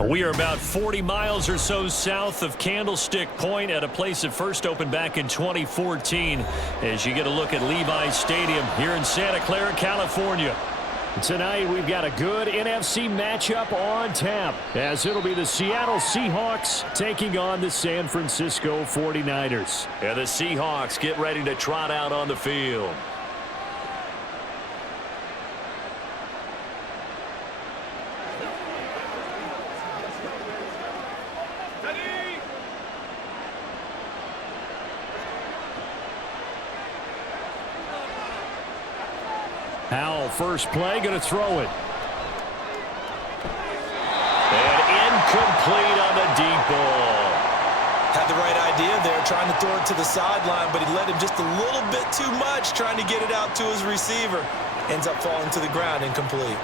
We are about 40 miles or so south of Candlestick Point at a place that first opened back in 2014 as you get a look at Levi's Stadium here in Santa Clara, California. Tonight, we've got a good NFC matchup on tap, as it'll be the Seattle Seahawks taking on the San Francisco 49ers. And the Seahawks get ready to trot out on the field. Howell, first play, going to throw it. And incomplete on the deep ball. Had the right idea there, trying to throw it to the sideline, but he led him just a little bit too much, trying to get it out to his receiver. Ends up falling to the ground, incomplete.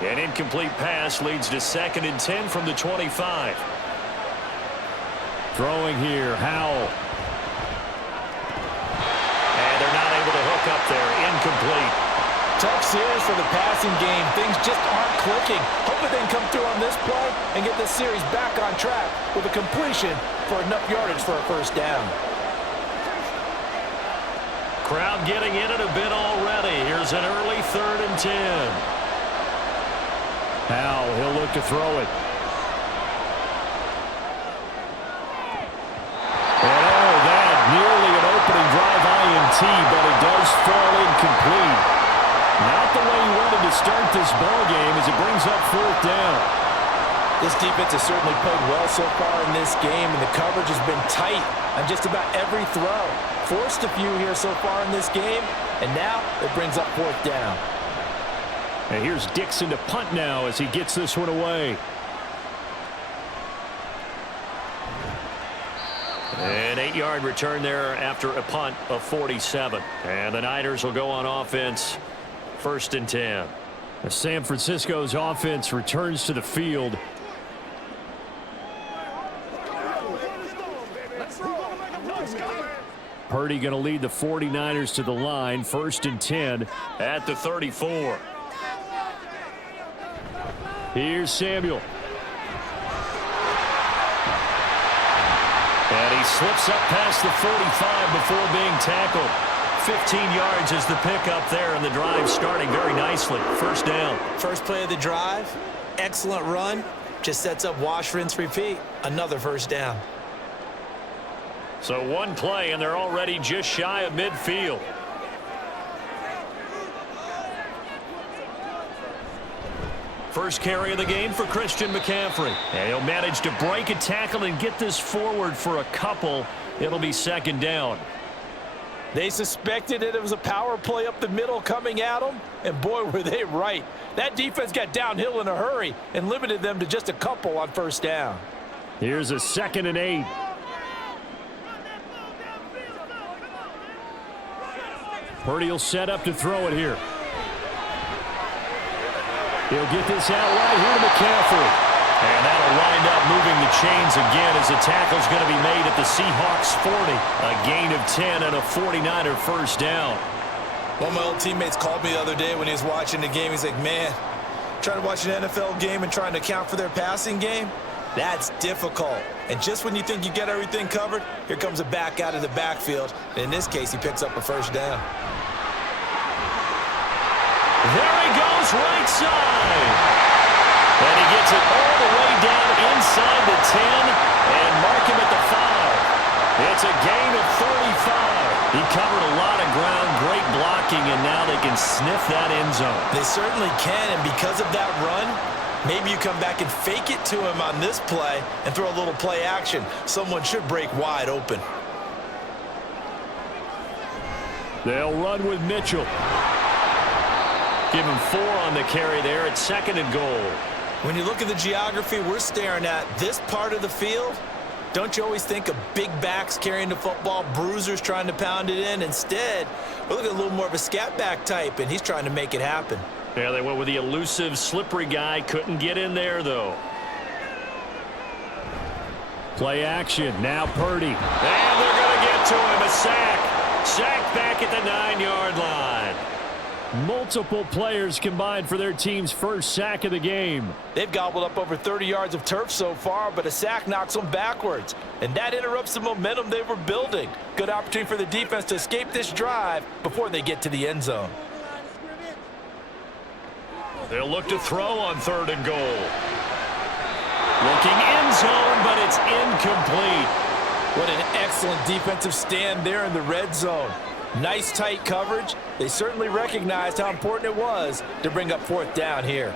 An incomplete pass leads to 2nd and 10 from the 25. Throwing here, Howell. Up there, incomplete. Tough series for the passing game. Things just aren't clicking. Hoping they can come through on this play and get this series back on track with a completion for enough yardage for a first down. Crowd getting in it a bit already. Here's an early 3rd and 10. Now he'll look to throw it. And oh, that nearly an opening drive INT, but it does fall incomplete. Not the way he wanted to start this ball game as it brings up 4th down. This defense has certainly played well so far in this game, and the coverage has been tight on just about every throw. Forced a few here so far in this game, and now it brings up 4th down. And here's Dixon to punt now as he gets this one away. An 8-yard return there after a punt of 47. And the Niners will go on offense, 1st and 10. As San Francisco's offense returns to the field. Purdy going to lead the 49ers to the line, 1st and 10 at the 34. Here's Samuel. And he slips up past the 45 before being tackled. 15 yards is the pickup there, and the drive starting very nicely. 1st down. First play of the drive, excellent run. Just sets up wash, rinse, repeat. Another 1st down. So one play, and they're already just shy of midfield. First carry of the game for Christian McCaffrey. And he'll manage to break a tackle and get this forward for a couple. It'll be 2nd down. They suspected it was a power play up the middle coming at them, and boy, were they right. That defense got downhill in a hurry and limited them to just a couple on 1st down. Here's a 2nd and 8. Purdy will set up to throw it here. He'll get this out right here to McCaffrey. And that'll wind up moving the chains again as the tackle's going to be made at the Seahawks 40. A gain of 10 and a 49er 1st down. One of my old teammates called me the other day when he was watching the game. He's like, man, trying to watch an NFL game and trying to account for their passing game, that's difficult. And just when you think you get everything covered, here comes a back out of the backfield. And in this case, he picks up a 1st down. There he goes, right side. And he gets it all the way down inside the 10 and mark him at the 5. It's a gain of 35. He covered a lot of ground, great blocking, and now they can sniff that end zone. They certainly can, and because of that run, maybe you come back and fake it to him on this play and throw a little play action. Someone should break wide open. They'll run with Mitchell. Give him 4 on the carry there at 2nd and goal. When you look at the geography we're staring at, this part of the field, don't you always think of big backs carrying the football, bruisers trying to pound it in? Instead, we're looking at a little more of a scat back type, and he's trying to make it happen. Yeah, they went with the elusive, slippery guy. Couldn't get in there, though. Play action. Now Purdy. And they're going to get to him. A sack. Sack back at the 9-yard line. Multiple players combined for their team's first sack of the game. They've gobbled up over 30 yards of turf so far, but a sack knocks them backwards. And that interrupts the momentum they were building. Good opportunity for the defense to escape this drive before they get to the end zone. They'll look to throw on 3rd and goal. Looking end zone, but it's incomplete. What an excellent defensive stand there in the red zone. Nice tight coverage. They certainly recognized how important it was to bring up 4th down here.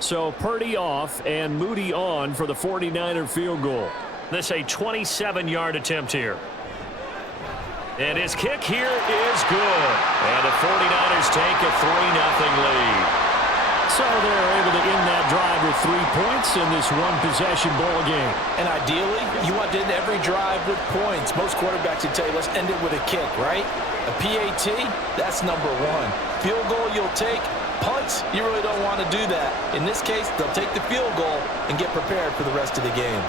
So Purdy off and Moody on for the 49er field goal. This a 27-yard attempt here. And his kick here is good. And the 49ers take a 3-0 lead. So they're able to end that drive with 3 points in this one-possession ball game. And ideally, you want to end every drive with points. Most quarterbacks would tell you, let's end it with a kick, right? A PAT, that's number 1. Field goal you'll take. Punts, you really don't want to do that. In this case, they'll take the field goal and get prepared for the rest of the game.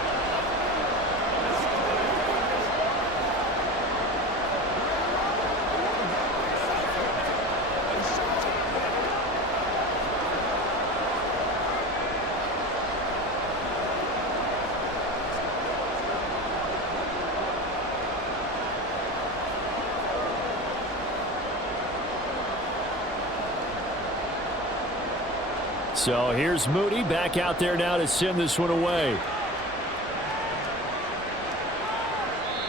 So here's Moody back out there now to send this one away.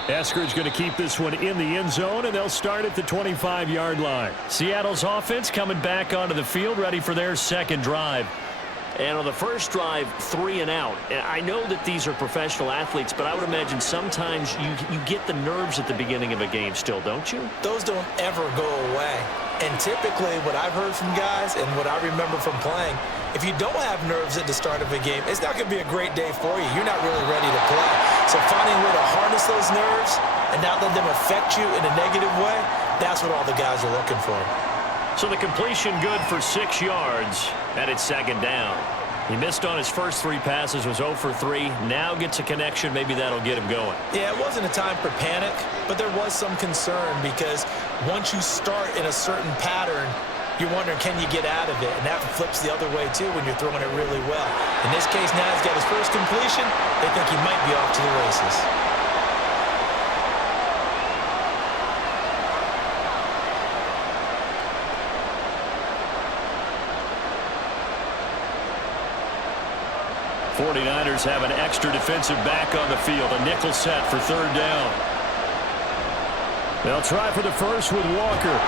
Eskridge going to keep this one in the end zone, and they'll start at the 25-yard line. Seattle's offense coming back onto the field, ready for their second drive. And on the first drive, 3 and out. I know that these are professional athletes, but I would imagine sometimes you get the nerves at the beginning of a game still, don't you? Those don't ever go away. And typically what I've heard from guys and what I remember from playing, if you don't have nerves at the start of a game, it's not going to be a great day for you. You're not really ready to play. So finding a way to harness those nerves and not let them affect you in a negative way, that's what all the guys are looking for. So the completion good for 6 yards, and it's 2nd down. He missed on his first 3 passes, was 0 for 3. Now gets a connection. Maybe that'll get him going. Yeah, it wasn't a time for panic, but there was some concern because once you start in a certain pattern, you're wondering, can you get out of it? And that flips the other way, too, when you're throwing it really well. In this case, now he's got his first completion. They think he might be off to the races. '49ers have an extra defensive back on the field. A nickel set for 3rd down. They'll try for the first with Walker.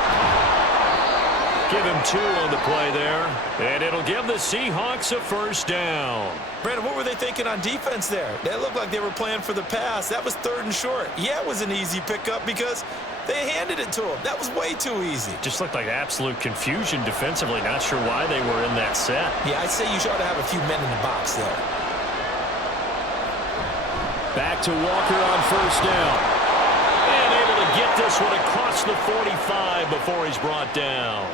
Give him 2 on the play there. And it'll give the Seahawks a 1st down. Brandon, what were they thinking on defense there? They looked like they were playing for the pass. That was 3rd and short. Yeah, it was an easy pickup because they handed it to him. That was way too easy. Just looked like absolute confusion defensively. Not sure why they were in that set. Yeah, I'd say you should have a few men in the box there. Back to Walker on 1st down. And able to get this one across the 45 before he's brought down.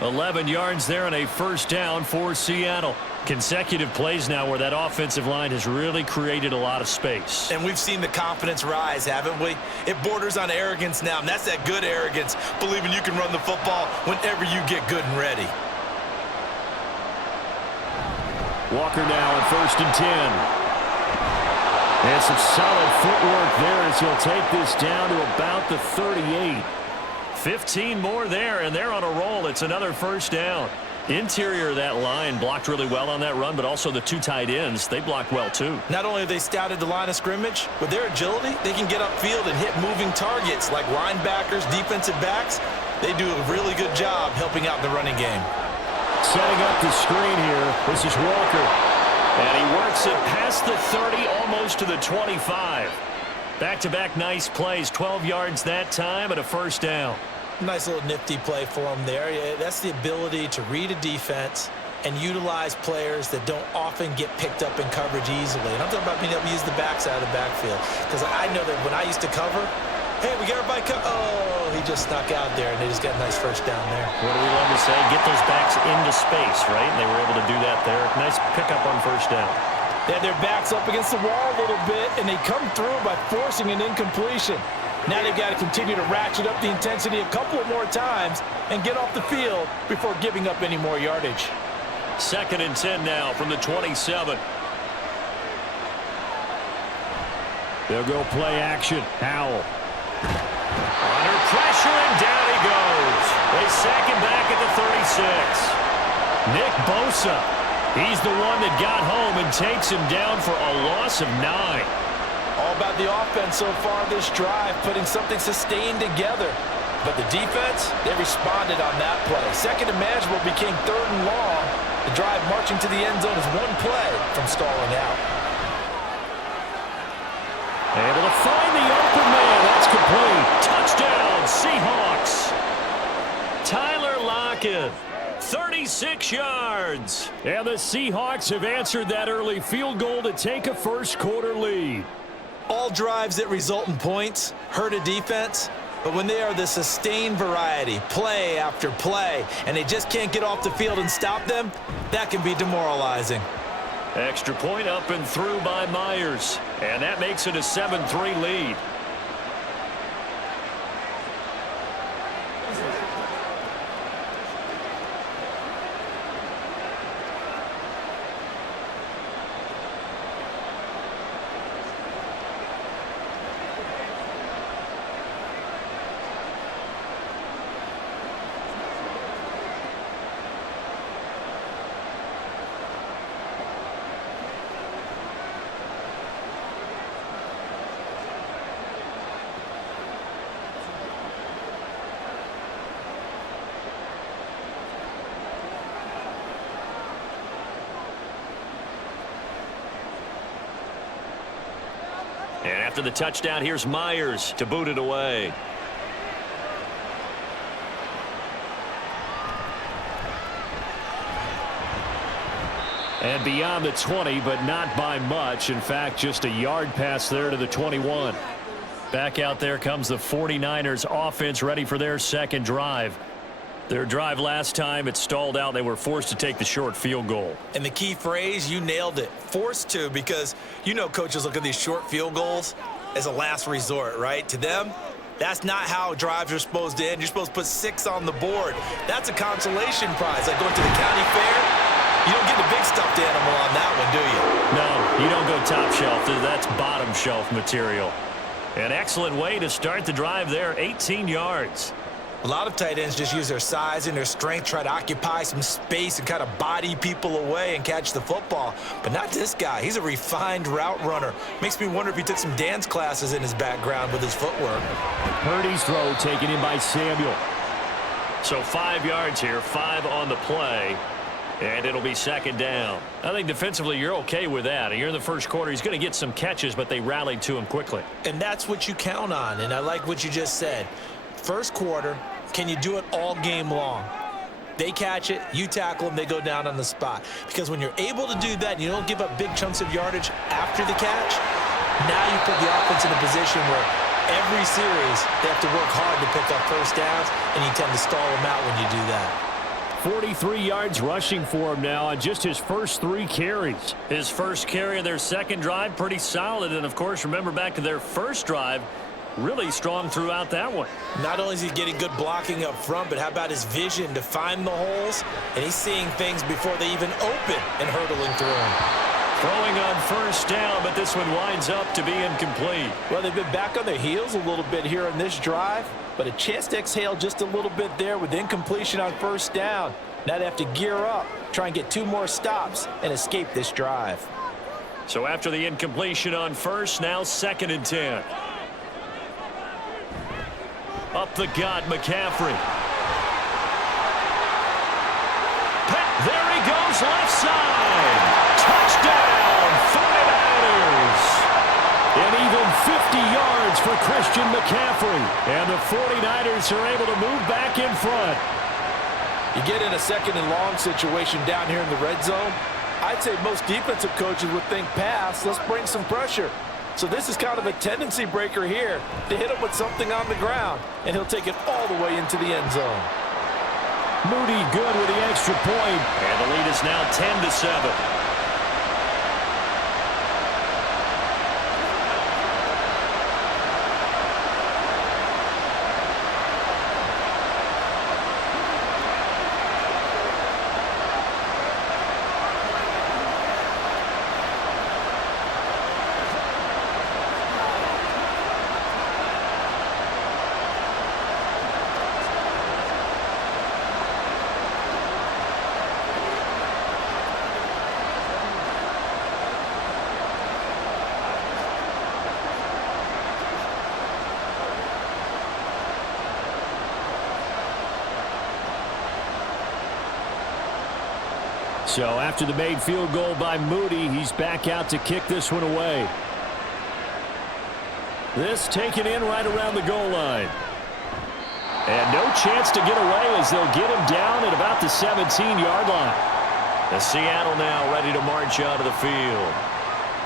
11 yards there and a 1st down for Seattle. Consecutive plays now where that offensive line has really created a lot of space. And we've seen the confidence rise, haven't we? It borders on arrogance now, and that's that good arrogance, believing you can run the football whenever you get good and ready. Walker now on 1st and 10. And some solid footwork there as he'll take this down to about the 38. 15 more there, and they're on a roll. It's another 1st down. Interior of that line blocked really well on that run, but also the 2 tight ends, they blocked well too. Not only have they scouted the line of scrimmage, with their agility, they can get upfield and hit moving targets like linebackers, defensive backs. They do a really good job helping out in the running game. Setting up the screen here, this is Walker. And he works it past the 30, almost to the 25. Back-to-back nice plays, 12 yards that time and a 1st down. Nice little nifty play for him there. Yeah, that's the ability to read a defense and utilize players that don't often get picked up in coverage easily. And I'm talking about being able to use the backside of the backfield. Because I know that when I used to cover, hey, we got everybody oh, he just snuck out there, and they just got a nice 1st down there. What do we love to say? Get those backs into space, right? And they were able to do that there. Nice pickup on 1st down. They had their backs up against the wall a little bit, and they come through by forcing an incompletion. Now they've got to continue to ratchet up the intensity a couple of more times and get off the field before giving up any more yardage. 2nd and 10 now from the 27. They'll go play action. Howell. Under pressure, and down he goes. They sack him back at the 36. Nick Bosa. He's the one that got home and takes him down for a loss of 9. All about the offense so far this drive, putting something sustained together. But the defense, they responded on that play. 2nd and manageable became 3rd and long. The drive marching to the end zone is one play from stalling out. Able to find the open man. That's complete. Touchdown, Seahawks. Tyler Lockett, 36 yards. And the Seahawks have answered that early field goal to take a first-quarter lead. All drives that result in points hurt a defense, but when they are the sustained variety, play after play, and they just can't get off the field and stop them, that can be demoralizing. Extra point up and through by Myers. And that makes it a 7-3 lead. And after the touchdown, here's Myers to boot it away. And beyond the 20, but not by much. In fact, just a yard pass there to the 21. Back out there comes the 49ers offense, ready for their second drive. Their drive last time, it stalled out. They were forced to take the short field goal. And the key phrase, you nailed it, forced to, because you know coaches look at these short field goals as a last resort, right? To them, that's not how drives are supposed to end. You're supposed to put 6 on the board. That's a consolation prize. Like going to the county fair, you don't get the big stuffed animal on that one, do you? No, you don't go top shelf. That's bottom shelf material. An excellent way to start the drive there, 18 yards. A lot of tight ends just use their size and their strength, try to occupy some space and kind of body people away and catch the football. But not this guy. He's a refined route runner. Makes me wonder if he took some dance classes in his background with his footwork. Purdy's throw taken in by Samuel. So 5 yards here, 5 on the play. And it'll be second down. I think defensively you're okay with that. You're in the first quarter. He's going to get some catches, but they rallied to him quickly. And that's what you count on. And I like what you just said. First quarter, can you do it all game long? They catch it, you tackle them, they go down on the spot. Because when you're able to do that and you don't give up big chunks of yardage after the catch, now you put the offense in a position where every series they have to work hard to pick up first downs, and you tend to stall them out when you do that. 43 yards rushing for him now on just his first 3 carries. His first carry of their second drive, pretty solid. And, of course, remember back to their first drive, really strong throughout that one. Not only is he getting good blocking up front, but how about his vision to find the holes? And he's seeing things before they even open and hurtling through them. Throwing on first down, but this one winds up to be incomplete. Well, they've been back on their heels a little bit here in this drive, but a chance to exhale just a little bit there with incompletion on first down. Now they have to gear up, try and get 2 more stops and escape this drive. So after the incompletion on first, now 2nd and 10. Up the gut, McCaffrey. There he goes, left side. Touchdown, 49ers. And even 50 yards for Christian McCaffrey. And the 49ers are able to move back in front. You get in a 2nd and long situation down here in the red zone. I'd say most defensive coaches would think pass, let's bring some pressure. So this is kind of a tendency breaker here to hit him with something on the ground, and he'll take it all the way into the end zone. Moody good with the extra point, and the lead is now 10-7. So after the made field goal by Moody, he's back out to kick this one away. This taken in right around the goal line. And no chance to get away as they'll get him down at about the 17-yard line. The Seattle now ready to march out of the field.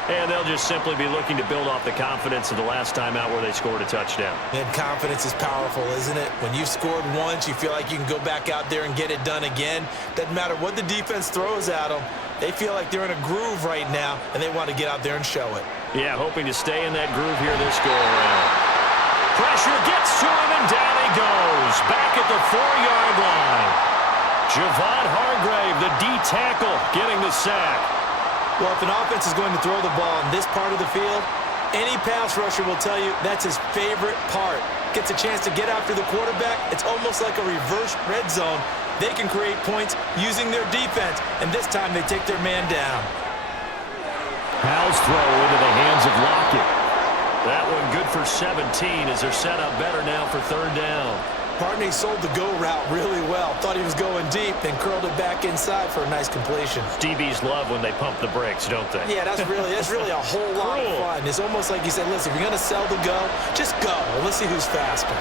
And they'll just simply be looking to build off the confidence of the last time out where they scored a touchdown. And confidence is powerful, isn't it? When you've scored once, you feel like you can go back out there and get it done again. Doesn't matter what the defense throws at them. They feel like they're in a groove right now, and they want to get out there and show it. Yeah, hoping to stay in that groove here this go-around. Pressure gets to him, and down he goes. Back at the 4-yard line. Javon Hargrave, the D-tackle, getting the sack. Well, if an offense is going to throw the ball in this part of the field, any pass rusher will tell you that's his favorite part. Gets a chance to get after the quarterback. It's almost like a reverse red zone. They can create points using their defense, and this time they take their man down. Howell's throw into the hands of Lockett. That one good for 17 as they're set up better now for third down. Pardney sold the go route really well. Thought he was going deep, then curled it back inside for a nice completion. DBs love when they pump the brakes, don't they? Yeah, that's really a whole lot of fun. It's almost like you said, listen, if you're going to sell the go, just go. And let's see who's faster.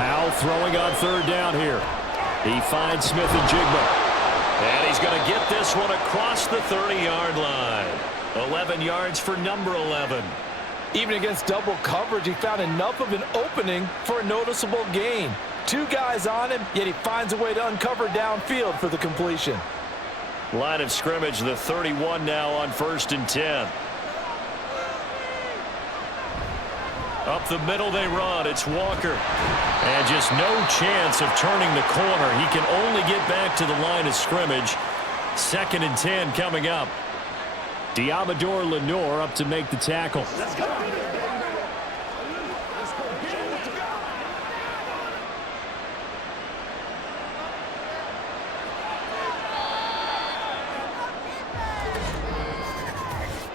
Howell throwing on third down here. He finds Smith and Jigba. And he's going to get this one across the 30-yard line. 11 yards for number 11. Even against double coverage, he found enough of an opening for a noticeable gain. 2 guys on him, yet he finds a way to uncover downfield for the completion. Line of scrimmage, the 31 now on 1st and 10. Up the middle they run. It's Walker. And just no chance of turning the corner. He can only get back to the line of scrimmage. 2nd and 10 coming up. Diamador Lenore up to make the tackle. Let's go.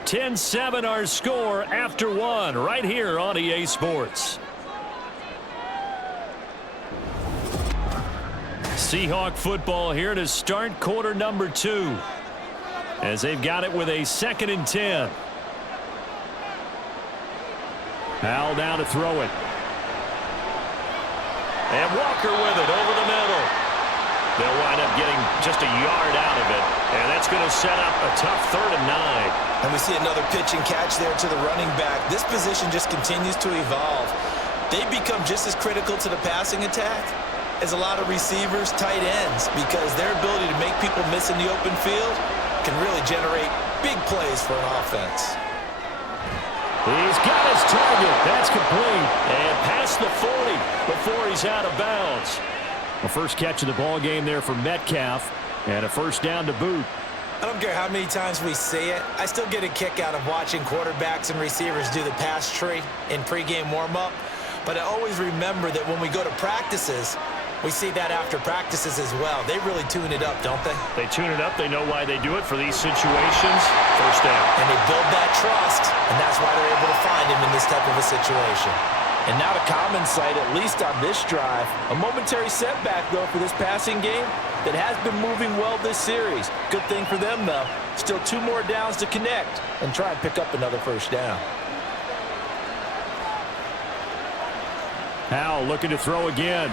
$10-7 our score after 1 right here on EA Sports. Seahawk football here to start quarter number 2. As they've got it with a 2nd and 10. Howell down to throw it. And Walker with it over the middle. They'll wind up getting just a yard out of it. And that's going to set up a tough 3rd and 9. And we see another pitch and catch there to the running back. This position just continues to evolve. They become just as critical to the passing attack as a lot of receivers, tight ends, because their ability to make people miss in the open field can really generate big plays for an offense. He's got his target. That's complete. And past the 40 before he's out of bounds. The first catch of the ball game there for Metcalf. And a first down to boot. I don't care how many times we see it. I still get a kick out of watching quarterbacks and receivers do the pass tree in pregame warm-up. But I always remember that when we go to practices, we see that after practices as well. They really tune it up, don't they? They tune it up. They know why they do it for these situations. First down. And they build that trust, and that's why they're able to find him in this type of a situation. And not a common sight, at least on this drive. A momentary setback, though, for this passing game that has been moving well this series. Good thing for them, though. Still 2 more downs to connect and try and pick up another first down. Howell looking to throw again.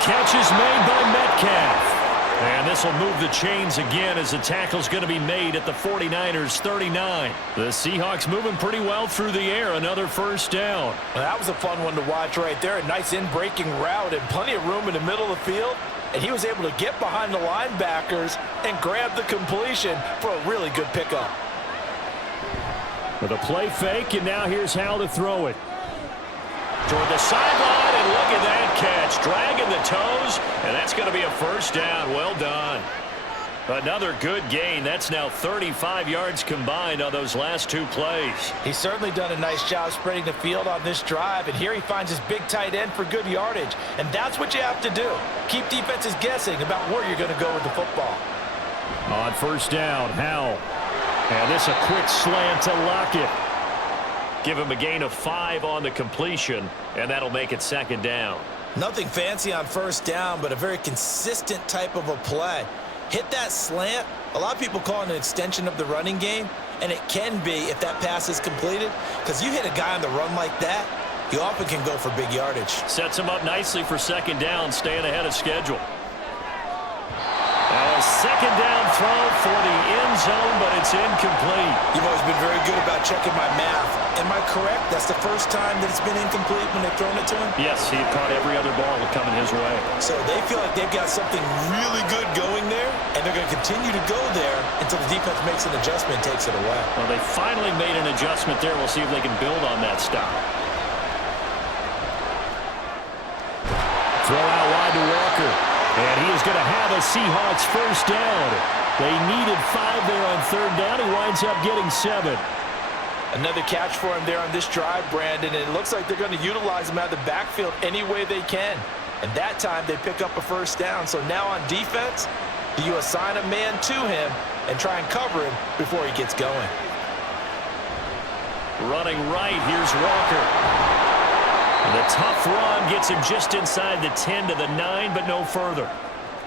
Catch is made by Metcalf. And this will move the chains again as the tackle's going to be made at the 49ers 39. The Seahawks moving pretty well through the air. Another first down. Well, that was a fun one to watch right there. A nice in-breaking route and plenty of room in the middle of the field. And he was able to get behind the linebackers and grab the completion for a really good pickup. With a play fake, and now here's Howell to throw it. Toward the sideline, and look at that catch. Dragging the toes, and that's going to be a first down. Well done. Another good gain. That's now 35 yards combined on those last 2 plays. He's certainly done a nice job spreading the field on this drive, and here he finds his big tight end for good yardage. And that's what you have to do. Keep defenses guessing about where you're going to go with the football. On first down, Howell. And this a quick slant to Lockett. Give him a gain of 5 on the completion, and that'll make it 2nd down. Nothing fancy on first down, but a very consistent type of a play. Hit that slant. A lot of people call it an extension of the running game, and it can be if that pass is completed, because you hit a guy on the run like that, you often can go for big yardage. Sets him up nicely for second down, staying ahead of schedule. Now a second down throw for the end zone, but it's incomplete. You've always been very good about checking my math. Am I correct? That's the first time that it's been incomplete when they've thrown it to him? Yes, he had caught every other ball coming his way. So they feel like they've got something really good going there, and they're going to continue to go there until the defense makes an adjustment and takes it away. Well, they finally made an adjustment there. We'll see if they can build on that stop. Throw out wide to Walker. And he is going to have a Seahawks first down. They needed 5 there on third down. He winds up getting 7. Another catch for him there on this drive, Brandon, and it looks like they're going to utilize him out of the backfield any way they can. And that time they pick up a first down. So now on defense, do you assign a man to him and try and cover him before he gets going? Running right, here's Walker. The tough run gets him just inside the 10 to the 9, but no further.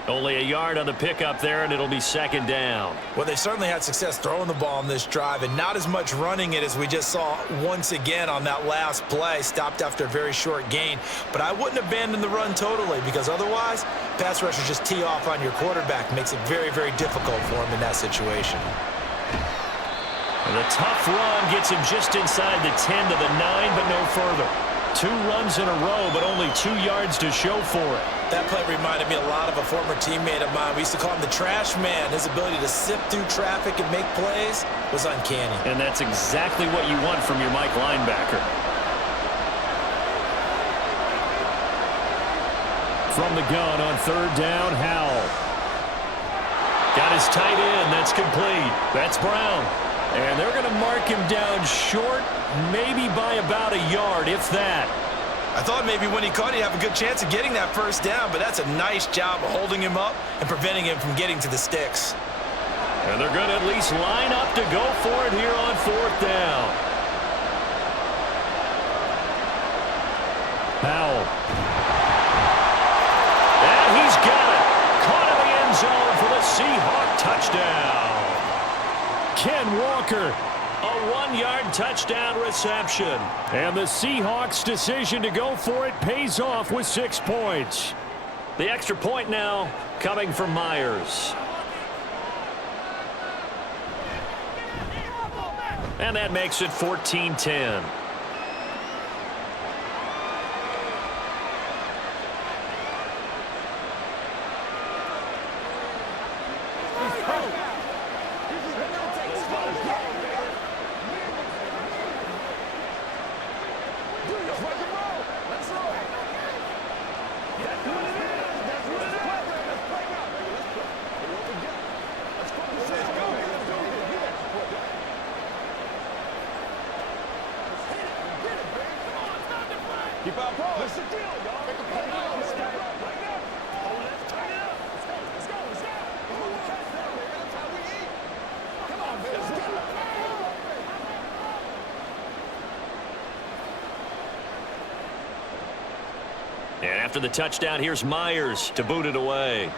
Only a yard on the pickup there, and it'll be second down. Well, they certainly had success throwing the ball on this drive, and not as much running it as we just saw once again on that last play, stopped after a very short gain. But I wouldn't abandon the run totally, because otherwise, pass rushers just tee off on your quarterback. Makes it very, very difficult for him in that situation. And the tough run gets him just inside the 10 to the 9, but no further. 2 runs in a row, but only 2 yards to show for it. That play reminded me a lot of a former teammate of mine. We used to call him the trash man. His ability to sift through traffic and make plays was uncanny. And that's exactly what you want from your Mike linebacker. From the gun on third down, Howell. Got his tight end. That's complete. That's Brown. And they're going to mark him down short, maybe by about a yard, if that. I thought maybe when he caught, he'd have a good chance of getting that first down, but that's a nice job of holding him up and preventing him from getting to the sticks. And they're going to at least line up to go for it here on fourth down. Howell. And he's got it. Caught in the end zone for the Seahawk touchdown. Ken Walker, a 1-yard touchdown reception. And the Seahawks' decision to go for it pays off with 6 points. The extra point now coming from Myers. And that makes it 14-10. Keep our ball. What's the deal, y'all? Make a play. Let's go. Right now. Let's go. Let's go. Let's go. That's how we eat. Come on, man. Let's go. And after the touchdown, here's Myers to boot it away.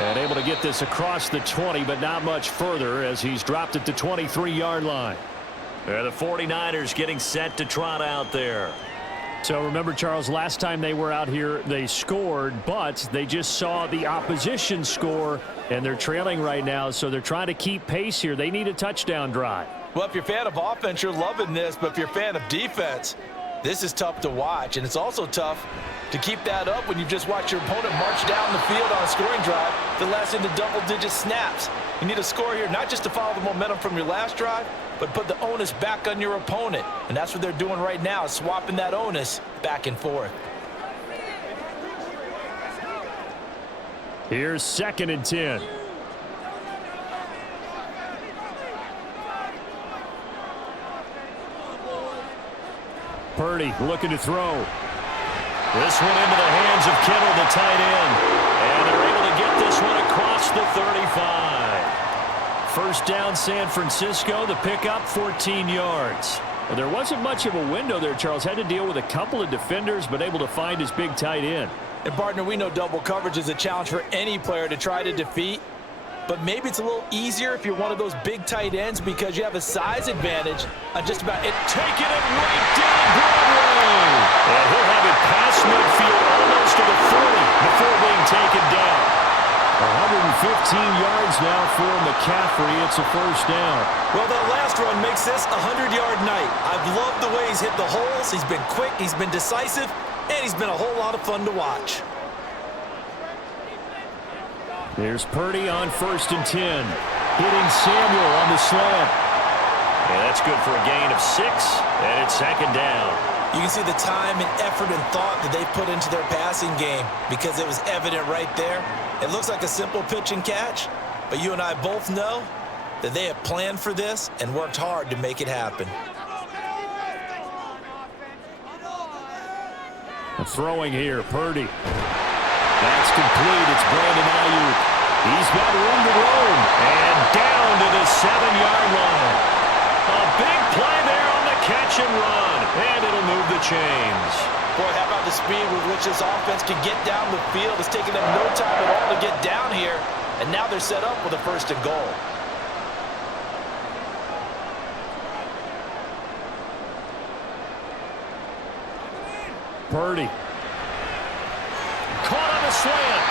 And able to get this across the 20, but not much further as he's dropped it to 23-yard line. And the 49ers getting set to trot out there. So remember, Charles, last time they were out here, they scored, but they just saw the opposition score, and they're trailing right now, so they're trying to keep pace here. They need a touchdown drive. Well, if you're a fan of offense, you're loving this, but if you're a fan of defense, this is tough to watch, and it's also tough to keep that up when you've just watched your opponent march down the field on a scoring drive that lasts into double-digit snaps. You need a score here, not just to follow the momentum from your last drive, but put the onus back on your opponent. And that's what they're doing right now, swapping that onus back and forth. Here's 2nd and 10. Purdy looking to throw. This one into the hands of Kittle, the tight end. And they're able to get this one across the 35. First down, San Francisco. The pickup, 14 yards. Well, there wasn't much of a window there, Charles. Had to deal with a couple of defenders, but able to find his big tight end. And, partner, we know double coverage is a challenge for any player to try to defeat. But maybe it's a little easier if you're one of those big tight ends because you have a size advantage on just about it. Taking it right down Broadway. And he'll have it past midfield almost to the 40 before being taken down. 115 yards now for McCaffrey. It's a first down. Well, that last run makes this a 100-yard night. I've loved the way he's hit the holes. He's been quick, he's been decisive, and he's been a whole lot of fun to watch. There's Purdy on 1st and 10. Hitting Samuel on the slant. And that's good for a gain of 6, and it's second down. You can see the time and effort and thought that they put into their passing game because it was evident right there. It looks like a simple pitch and catch, but you and I both know that they have planned for this and worked hard to make it happen. Throwing here, Purdy. That's complete. It's Brandon Ayuk. He's got room to roam. And down to the 7-yard line. A big play there on the catch and run. And it'll move the chains. Boy, how about the speed with which this offense can get down the field? It's taken them no time at all to get down here. And now they're set up with a 1st and goal. Purdy. Caught on the slant.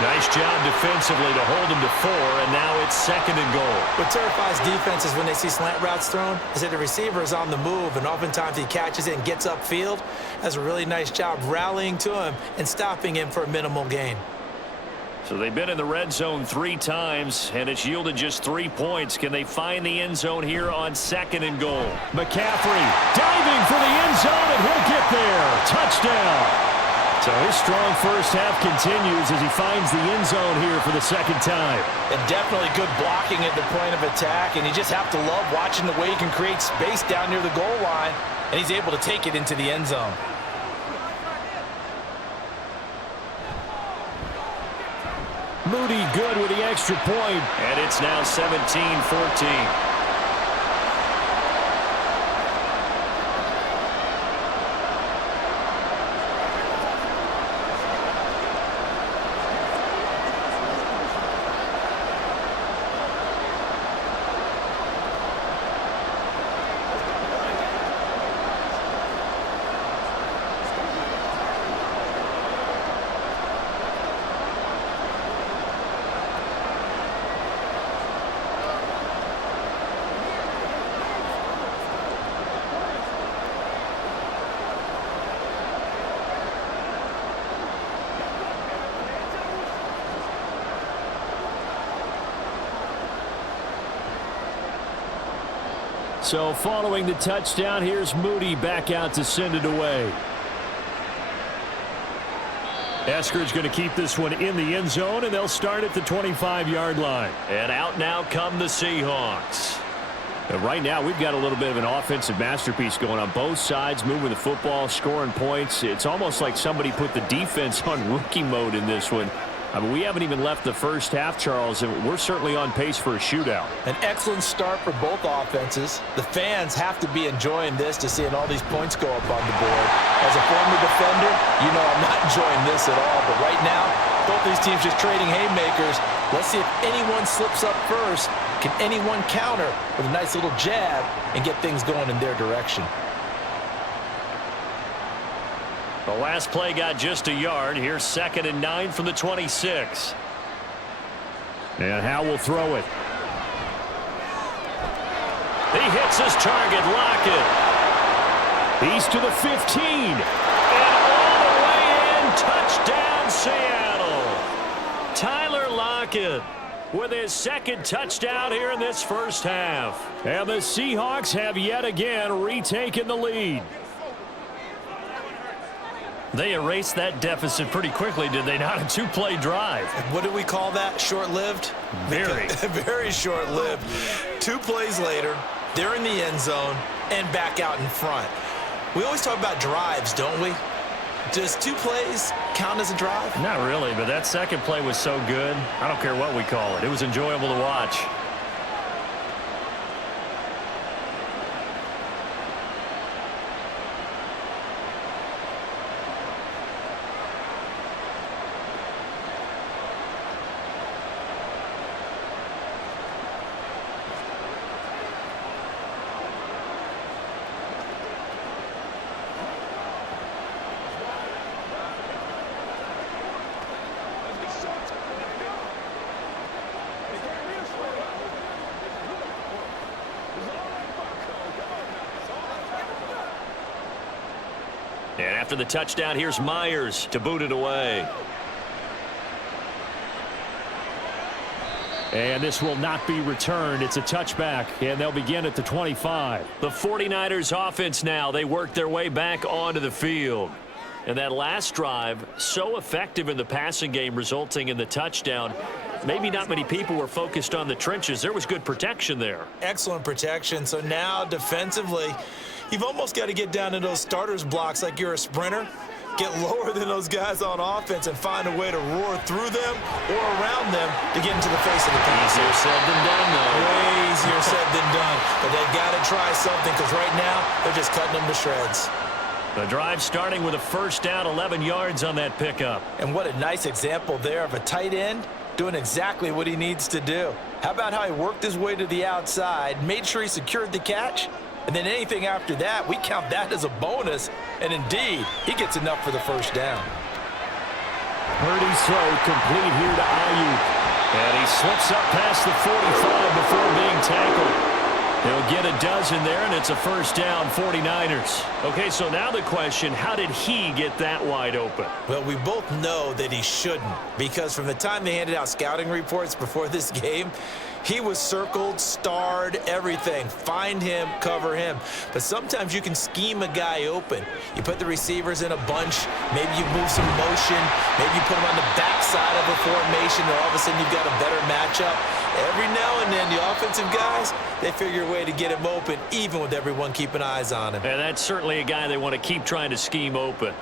Nice job defensively to hold him to 4, and now it's 2nd and goal. What terrifies defenses when they see slant routes thrown is that the receiver is on the move, and oftentimes he catches it and gets upfield. Does a really nice job rallying to him and stopping him for a minimal gain. So they've been in the red zone 3 times, and it's yielded just 3 points. Can they find the end zone here on 2nd and goal? McCaffrey diving for the end zone, and he'll get there. Touchdown. So his strong first half continues as he finds the end zone here for the 2nd time. And definitely good blocking at the point of attack, and you just have to love watching the way he can create space down near the goal line, and he's able to take it into the end zone. Moody good with the extra point. And it's now 17-14. So following the touchdown, here's Moody back out to send it away. Eskridge going to keep this one in the end zone, and they'll start at the 25-yard line. And out now come the Seahawks. And right now, we've got a little bit of an offensive masterpiece going on both sides, moving the football, scoring points. It's almost like somebody put the defense on rookie mode in this one. I mean, we haven't even left the first half, Charles, and we're certainly on pace for a shootout. An excellent start for both offenses. The fans have to be enjoying this to seeing all these points go up on the board. As a former defender, you know I'm not enjoying this at all. But right now, both these teams just trading haymakers. Let's see if anyone slips up first. Can anyone counter with a nice little jab and get things going in their direction? The last play got just a yard. Here's 2nd and 9 from the 26. And Howell will throw it. He hits his target, Lockett. He's to the 15. And all the way in, touchdown Seattle. Tyler Lockett with his 2nd touchdown here in this first half. And the Seahawks have yet again retaken the lead. They erased that deficit pretty quickly, did they not? A 2-play drive. What do we call that? Short-lived? Very. Very short-lived. 2 plays later, they're in the end zone and back out in front. We always talk about drives, don't we? Does 2 plays count as a drive? Not really, but that 2nd play was so good. I don't care what we call it. It was enjoyable to watch. And after the touchdown, here's Myers to boot it away. And this will not be returned. It's a touchback, and they'll begin at the 25. The 49ers offense now, they work their way back onto the field. And that last drive, so effective in the passing game, resulting in the touchdown. Maybe not many people were focused on the trenches. There was good protection there. Excellent protection. So now defensively, you've almost got to get down to those starters blocks like you're a sprinter. Get lower than those guys on offense and find a way to roar through them or around them to get into the face of the pass. Easier said than done, though. Way easier said than done. But they've got to try something because right now they're just cutting them to shreds. The drive starting with a first down, 11 yards on that pickup. And what a nice example there of a tight end doing exactly what he needs to do. How about how he worked his way to the outside, made sure he secured the catch, and then anything after that, we count that as a bonus. And indeed, he gets enough for the first down. Purdy's throw complete here to Ayuk. And he slips up past the 45 before being tackled. He'll get a dozen there, and it's a first down, 49ers. Okay, so now the question, how did he get that wide open? Well, we both know that he shouldn't, because from the time they handed out scouting reports before this game, he was circled, starred, everything. Find him, cover him. But sometimes you can scheme a guy open. You put the receivers in a bunch. Maybe you move some motion. Maybe you put them on the backside of a formation, and all of a sudden you've got a better matchup. Every now and then, the offensive guys, they figure a way to get him open, even with everyone keeping eyes on him. And that's certainly a guy they want to keep trying to scheme open.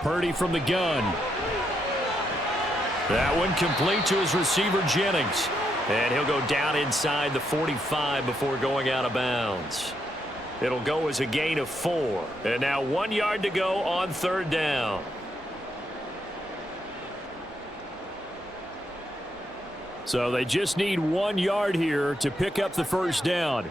Purdy from the gun. That one complete to his receiver, Jennings. And he'll go down inside the 45 before going out of bounds. It'll go as a gain of 4. And now 1 yard to go on third down. So they just need 1 yard here to pick up the first down.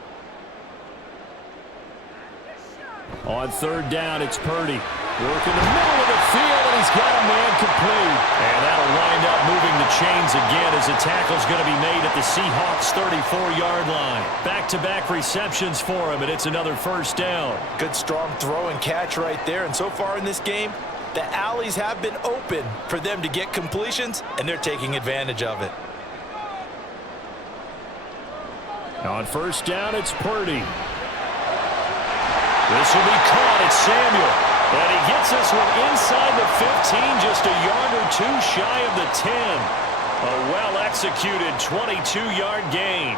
On third down, it's Purdy. Working the middle of the field, and he's got a man complete. And that'll wind up moving the chains again as a tackle's going to be made at the Seahawks' 34-yard line. Back-to-back receptions for him, and it's another first down. Good, strong throw and catch right there. And so far in this game, the alleys have been open for them to get completions, and they're taking advantage of it. On first down, it's Purdy. This will be caught. It's Samuel. And he gets this one inside the 15, just a yard or two shy of the 10. A well-executed 22-yard gain.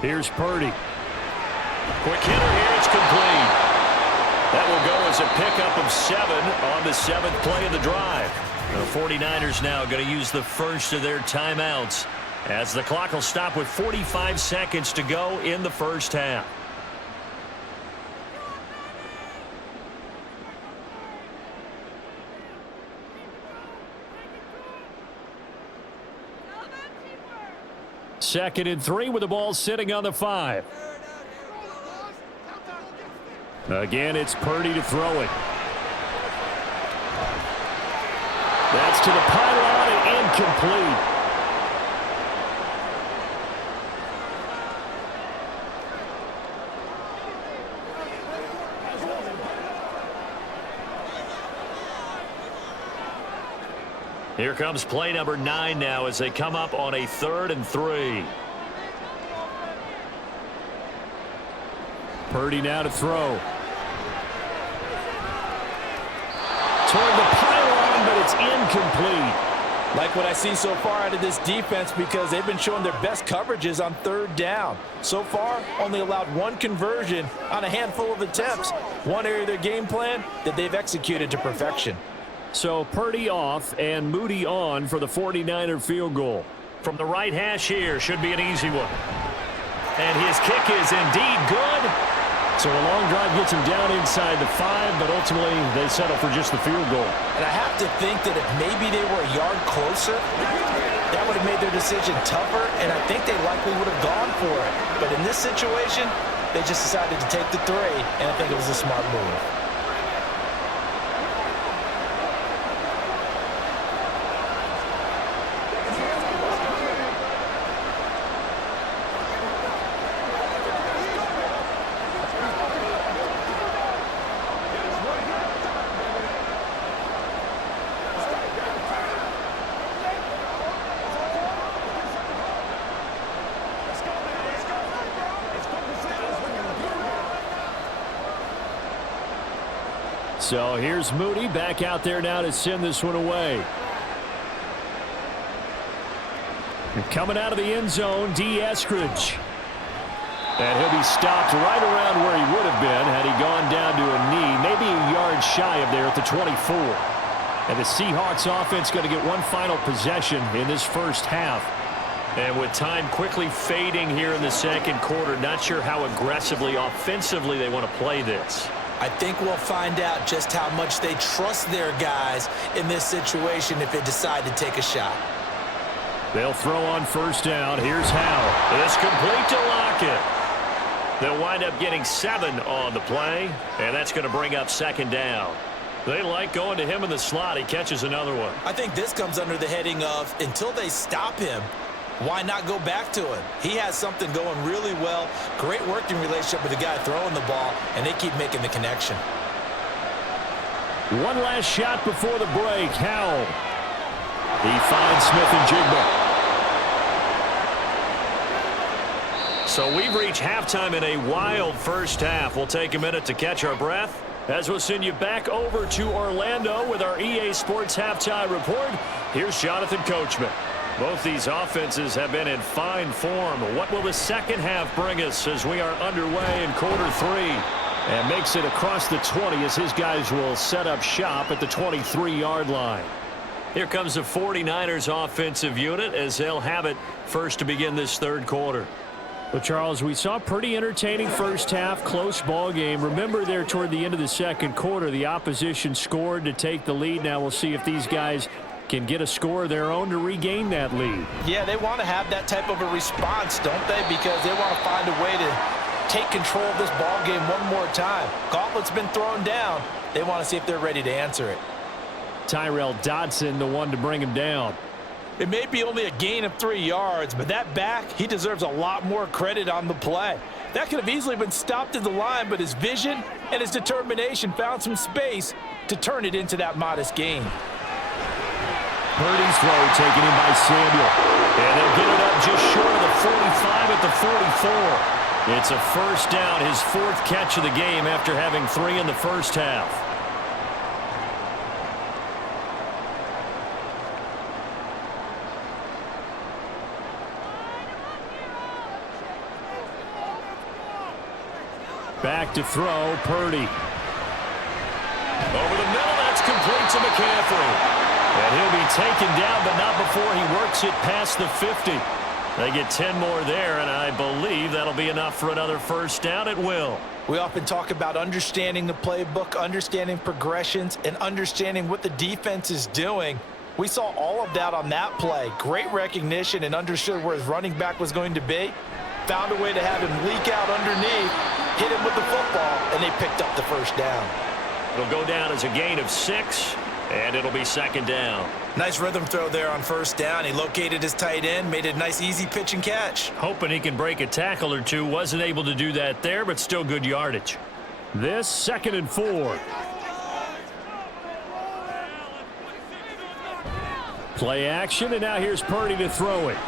Here's Purdy. Quick hitter here. It's complete. That will go as a pickup of 7 on the 7th play of the drive. The 49ers now going to use the first of their timeouts as the clock will stop with 45 seconds to go in the first half. Second and 3 with the ball sitting on the 5. Again, it's Purdy to throw it. That's to the pylon and incomplete. Here comes play number 9 now as they come up on a 3rd and 3. Purdy now to throw. Toward the pylon, but it's incomplete. Like what I see so far out of this defense because they've been showing their best coverages on third down. So far, only allowed 1 conversion on a handful of attempts. One area of their game plan that they've executed to perfection. So Purdy off and Moody on for the 49er field goal. From the right hash here, should be an easy one. And his kick is indeed good. So a long drive gets them down inside the 5, but ultimately they settle for just the field goal. And I have to think that if maybe they were a yard closer, that would have made their decision tougher, and I think they likely would have gone for it. But in this situation, they just decided to take the 3, and I think it was a smart move. So here's Moody back out there now to send this one away. And coming out of the end zone, D. Eskridge. And he'll be stopped right around where he would have been had he gone down to a knee, maybe a yard shy of there at the 24. And the Seahawks offense going to get one final possession in this first half. And with time quickly fading here in the second quarter, not sure how aggressively, offensively they want to play this. I think we'll find out just how much they trust their guys in this situation if they decide to take a shot. They'll throw on first down. Here's Howell. It's complete to Lockett. They'll wind up getting 7 on the play, and that's going to bring up second down. They like going to him in the slot. He catches another one. I think this comes under the heading of until they stop him, why not go back to him? He has something going really well. Great working relationship with the guy throwing the ball, and they keep making the connection. One last shot before the break. Howell. He finds Smith and Jigba. So we've reached halftime in a wild first half. We'll take a minute to catch our breath as we'll send you back over to Orlando with our EA Sports Halftime Report. Here's Jonathan Coachman. Both these offenses have been in fine form. What will the second half bring us as we are underway in quarter 3? And makes it across the 20 as his guys will set up shop at the 23-yard line. Here comes the 49ers offensive unit as they'll have it first to begin this third quarter. Well, Charles, we saw a pretty entertaining first half, close ball game. Remember there toward the end of the second quarter, the opposition scored to take the lead. Now we'll see if these guys can get a score of their own to regain that lead. Yeah, they want to have that type of a response, don't they? Because they want to find a way to take control of this ball game one more time. Gauntlet's been thrown down. They want to see if they're ready to answer it. Tyrell Dodson, the one to bring him down. It may be only a gain of 3 yards, but that back, he deserves a lot more credit on the play. That could have easily been stopped at the line, but his vision and his determination found some space to turn it into that modest gain. Purdy's throw taken in by Samuel. And they'll get it up just short of the 45 at the 44. It's a first down, his 4th catch of the game after having 3 in the first half. Back to throw, Purdy. Over the middle, that's complete to McCaffrey. And he'll be taken down, but not before he works it past the 50. They get 10 more there, and I believe that'll be enough for another first down. It will. We often talk about understanding the playbook, understanding progressions, and understanding what the defense is doing. We saw all of that on that play. Great recognition and understood where his running back was going to be. Found a way to have him leak out underneath, hit him with the football, and they picked up the first down. It'll go down as a gain of 6. And it'll be second down. Nice rhythm throw there on first down. He located his tight end, made it a nice, easy pitch and catch. Hoping he can break a tackle or two. Wasn't able to do that there, but still good yardage. This 2nd and 4. Play action, and now here's Purdy to throw it.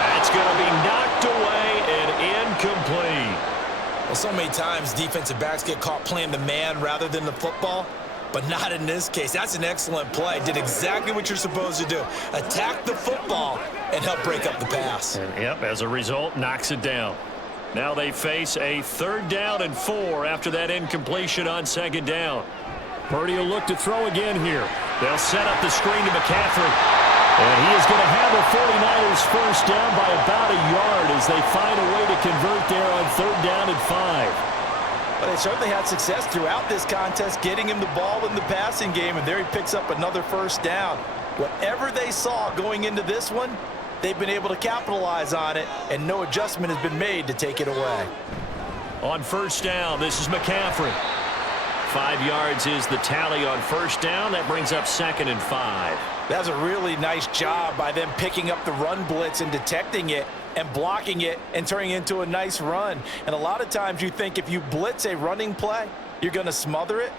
That's going to be knocked away and incomplete. Well, so many times defensive backs get caught playing the man rather than the football. But not in this case. That's an excellent play. Did exactly what you're supposed to do. Attack the football and help break up the pass. And, yep, as a result, knocks it down. Now they face a 3rd down and 4 after that incompletion on 2nd down. Purdy will look to throw again here. They'll set up the screen to McCaffrey. And he is going to have a 49ers first down by about a yard as they find a way to convert there on 3rd down and 5. But they certainly had success throughout this contest, getting him the ball in the passing game, and there he picks up another first down. Whatever they saw going into this one, they've been able to capitalize on it, and no adjustment has been made to take it away. On 1st down, this is McCaffrey. 5 yards is the tally on 1st down. That brings up 2nd and 5. That's a really nice job by them picking up the run blitz and detecting it and blocking it and turning it into a nice run. And a lot of times you think if you blitz a running play, you're going to smother it.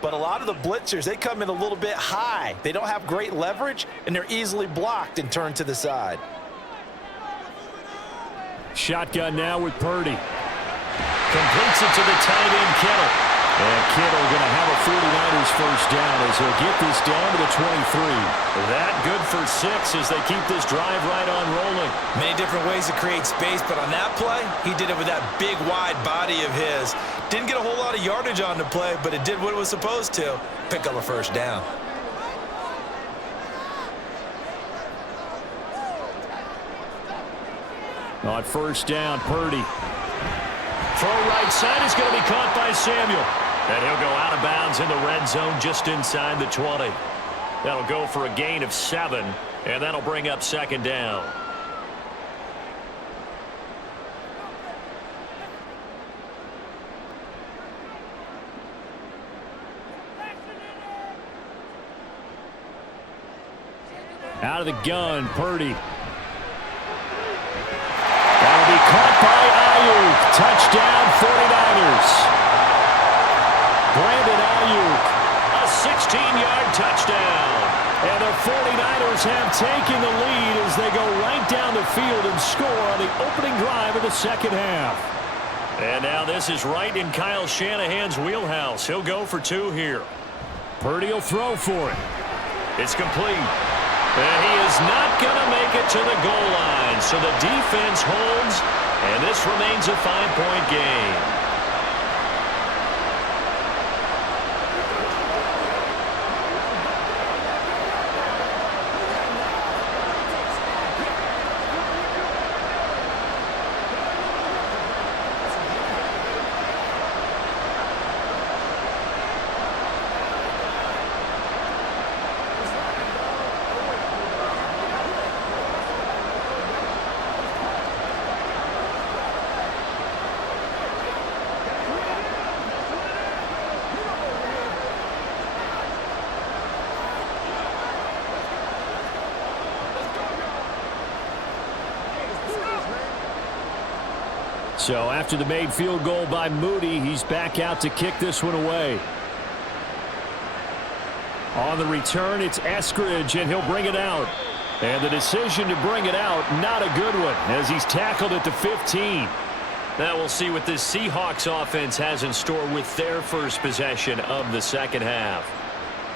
But a lot of the blitzers, they come in a little bit high. They don't have great leverage, and they're easily blocked and turned to the side. Shotgun now with Purdy. Completes it to the tight end, Kittle. And Kittle going to have a 49ers first down as he'll get this down to the 23. That good for 6 as they keep this drive right on rolling. Many different ways to create space, but on that play, he did it with that big, wide body of his. Didn't get a whole lot of yardage on the play, but it did what it was supposed to. Pick up a first down. On 1st down, Purdy. Throw right side is going to be caught by Samuel. And he'll go out of bounds in the red zone just inside the 20. That'll go for a gain of 7, and that'll bring up 2nd down. Out of the gun, Purdy. That'll be caught by Ayuk. Touchdown, 49ers. Brandon Ayuk, a 16-yard touchdown. And the 49ers have taken the lead as they go right down the field and score on the opening drive of the 2nd half. And now this is right in Kyle Shanahan's wheelhouse. He'll go for 2 here. Purdy will throw for it. It's complete. And he is not going to make it to the goal line. So the defense holds, and this remains a 5-point game. So after the made field goal by Moody, he's back out to kick this one away. On the return, it's Eskridge, and he'll bring it out. And the decision to bring it out, not a good one, as he's tackled at the 15. Now we'll see what this Seahawks offense has in store with their first possession of the 2nd half.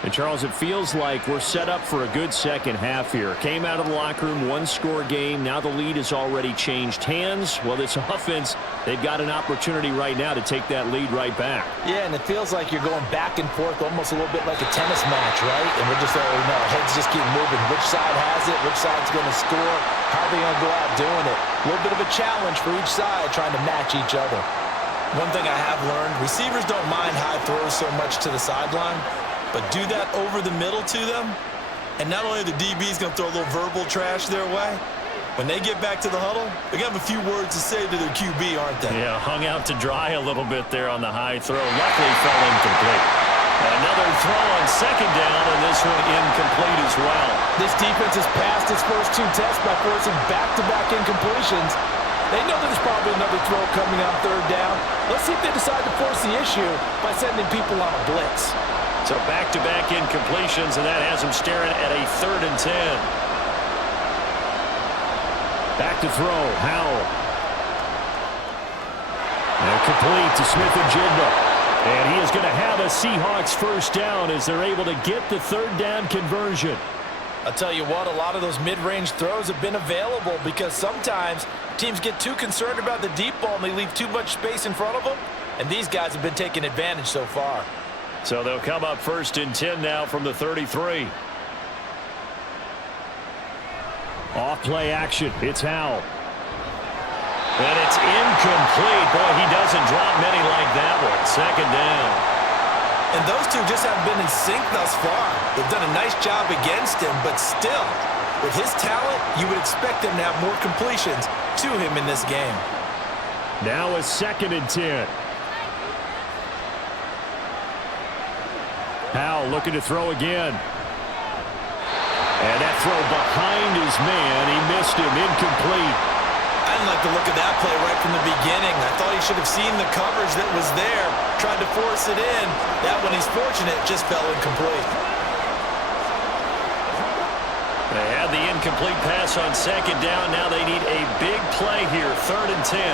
And Charles, it feels like we're set up for a good 2nd half here. Came out of the locker room, 1-score game. Now the lead has already changed hands. Well, this offense, they've got an opportunity right now to take that lead right back. Yeah, and it feels like you're going back and forth almost a little bit like a tennis match, right? And we're just letting you know, heads just keep moving. Which side has it? Which side's going to score? How are they going to go out doing it? A little bit of a challenge for each side trying to match each other. One thing I have learned, receivers don't mind high throws so much to the sideline, but do that over the middle to them, and not only are the DBs going to throw a little verbal trash their way, when they get back to the huddle, they're going to have a few words to say to their QB, aren't they? Yeah, hung out to dry a little bit there on the high throw. Luckily fell incomplete. Another throw on 2nd down, and this one incomplete as well. This defense has passed its first 2 tests by forcing back-to-back incompletions. They know there's probably another throw coming on 3rd down. Let's see if they decide to force the issue by sending people on a blitz. So back-to-back incompletions, and that has him staring at a 3rd and 10. Back to throw, Howell. And complete to Smith-Njigba. And he is going to have a Seahawks first down as they're able to get the 3rd down conversion. I'll tell you what, a lot of those mid-range throws have been available because sometimes teams get too concerned about the deep ball and they leave too much space in front of them, and these guys have been taking advantage so far. So they'll come up 1st and 10 now from the 33. Off play action. It's Howell. And it's incomplete. Boy, he doesn't drop many like that one. Second down. And those two just haven't been in sync thus far. They've done a nice job against him, but still, with his talent, you would expect him to have more completions to him in this game. Now a 2nd and 10. Howell looking to throw again. And that throw behind his man. He missed him. Incomplete. I didn't like the look of that play right from the beginning. I thought he should have seen the coverage that was there, tried to force it in. That one, he's fortunate, just fell incomplete. They had the incomplete pass on 2nd down. Now they need a big play here, 3rd and 10.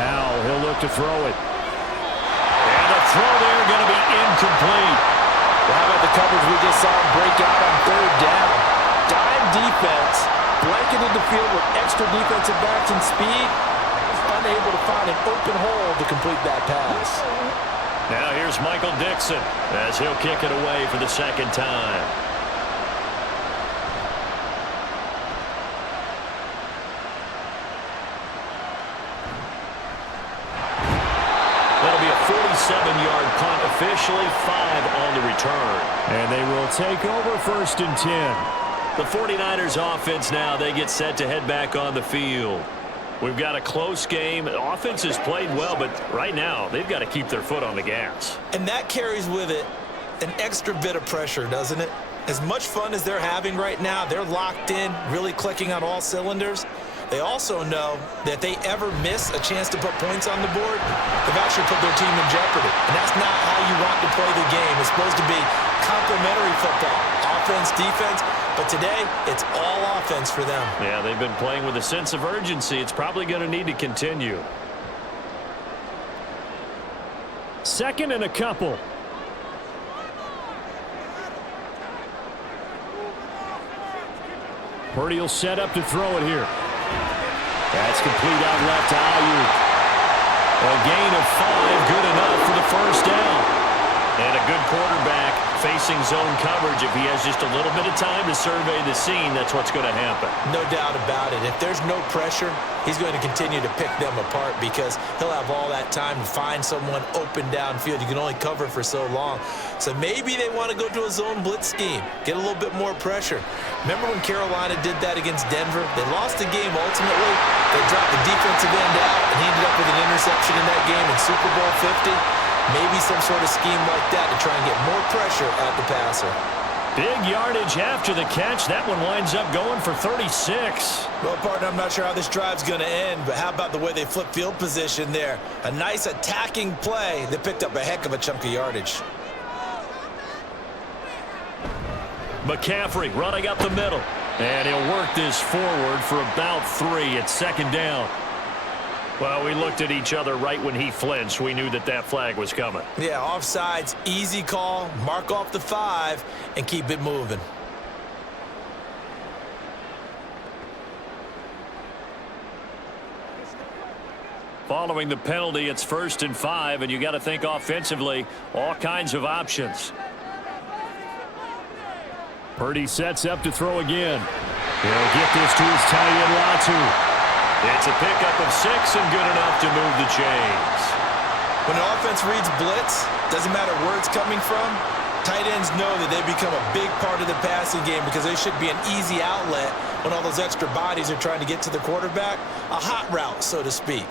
Howell, he'll look to throw it. And the throw there going to be incomplete. Well, how about the coverage we just saw him break out on 3rd down? Dime defense, blanketed the field with extra defensive backs and speed, unable to find an open hole to complete that pass. Now here's Michael Dixon as he'll kick it away for the 2nd time. That'll be a 47-yard punt, officially 5 on the return. And they will take over 1st and 10. The 49ers offense now, they get set to head back on the field. We've got a close game. Offense has played well, but right now they've got to keep their foot on the gas. And that carries with it an extra bit of pressure, doesn't it? As much fun as they're having right now, they're locked in, really clicking on all cylinders. They also know that if they ever miss a chance to put points on the board, they've actually put their team in jeopardy. And that's not how you want to play the game. It's supposed to be complementary football, offense, defense. But today, it's all offense for them. Yeah, they've been playing with a sense of urgency. It's probably going to need to continue. 2nd and a couple. Purdy will set up to throw it here. That's complete out left to Ayuk. A gain of 5, good enough for the 1st down. And a good quarterback facing zone coverage. If he has just a little bit of time to survey the scene, that's what's going to happen. No doubt about it. If there's no pressure, he's going to continue to pick them apart because he'll have all that time to find someone open downfield. You can only cover for so long. So maybe they want to go to a zone blitz scheme, get a little bit more pressure. Remember when Carolina did that against Denver? They lost the game ultimately. They dropped the defensive end out, and he ended up with an interception in that game in Super Bowl 50. Maybe some sort of scheme like that to try and get more pressure at the passer. Big yardage after the catch. That one winds up going for 36. Well, partner, I'm not sure how this drive's going to end, but how about the way they flip field position there? A nice attacking play that picked up a heck of a chunk of yardage. McCaffrey running up the middle. And he'll work this forward for about 3 at 2nd down. Well, we looked at each other right when he flinched. We knew that that flag was coming. Yeah, offsides, easy call, mark off the 5, and keep it moving. Following the penalty, it's 1st and 5, and you got to think offensively, all kinds of options. Purdy sets up to throw again. He'll get this to his tight end, Latu. It's a pickup of 6 and good enough to move the chains. When an offense reads blitz, doesn't matter where it's coming from, tight ends know that they become a big part of the passing game because they should be an easy outlet when all those extra bodies are trying to get to the quarterback. A hot route, so to speak.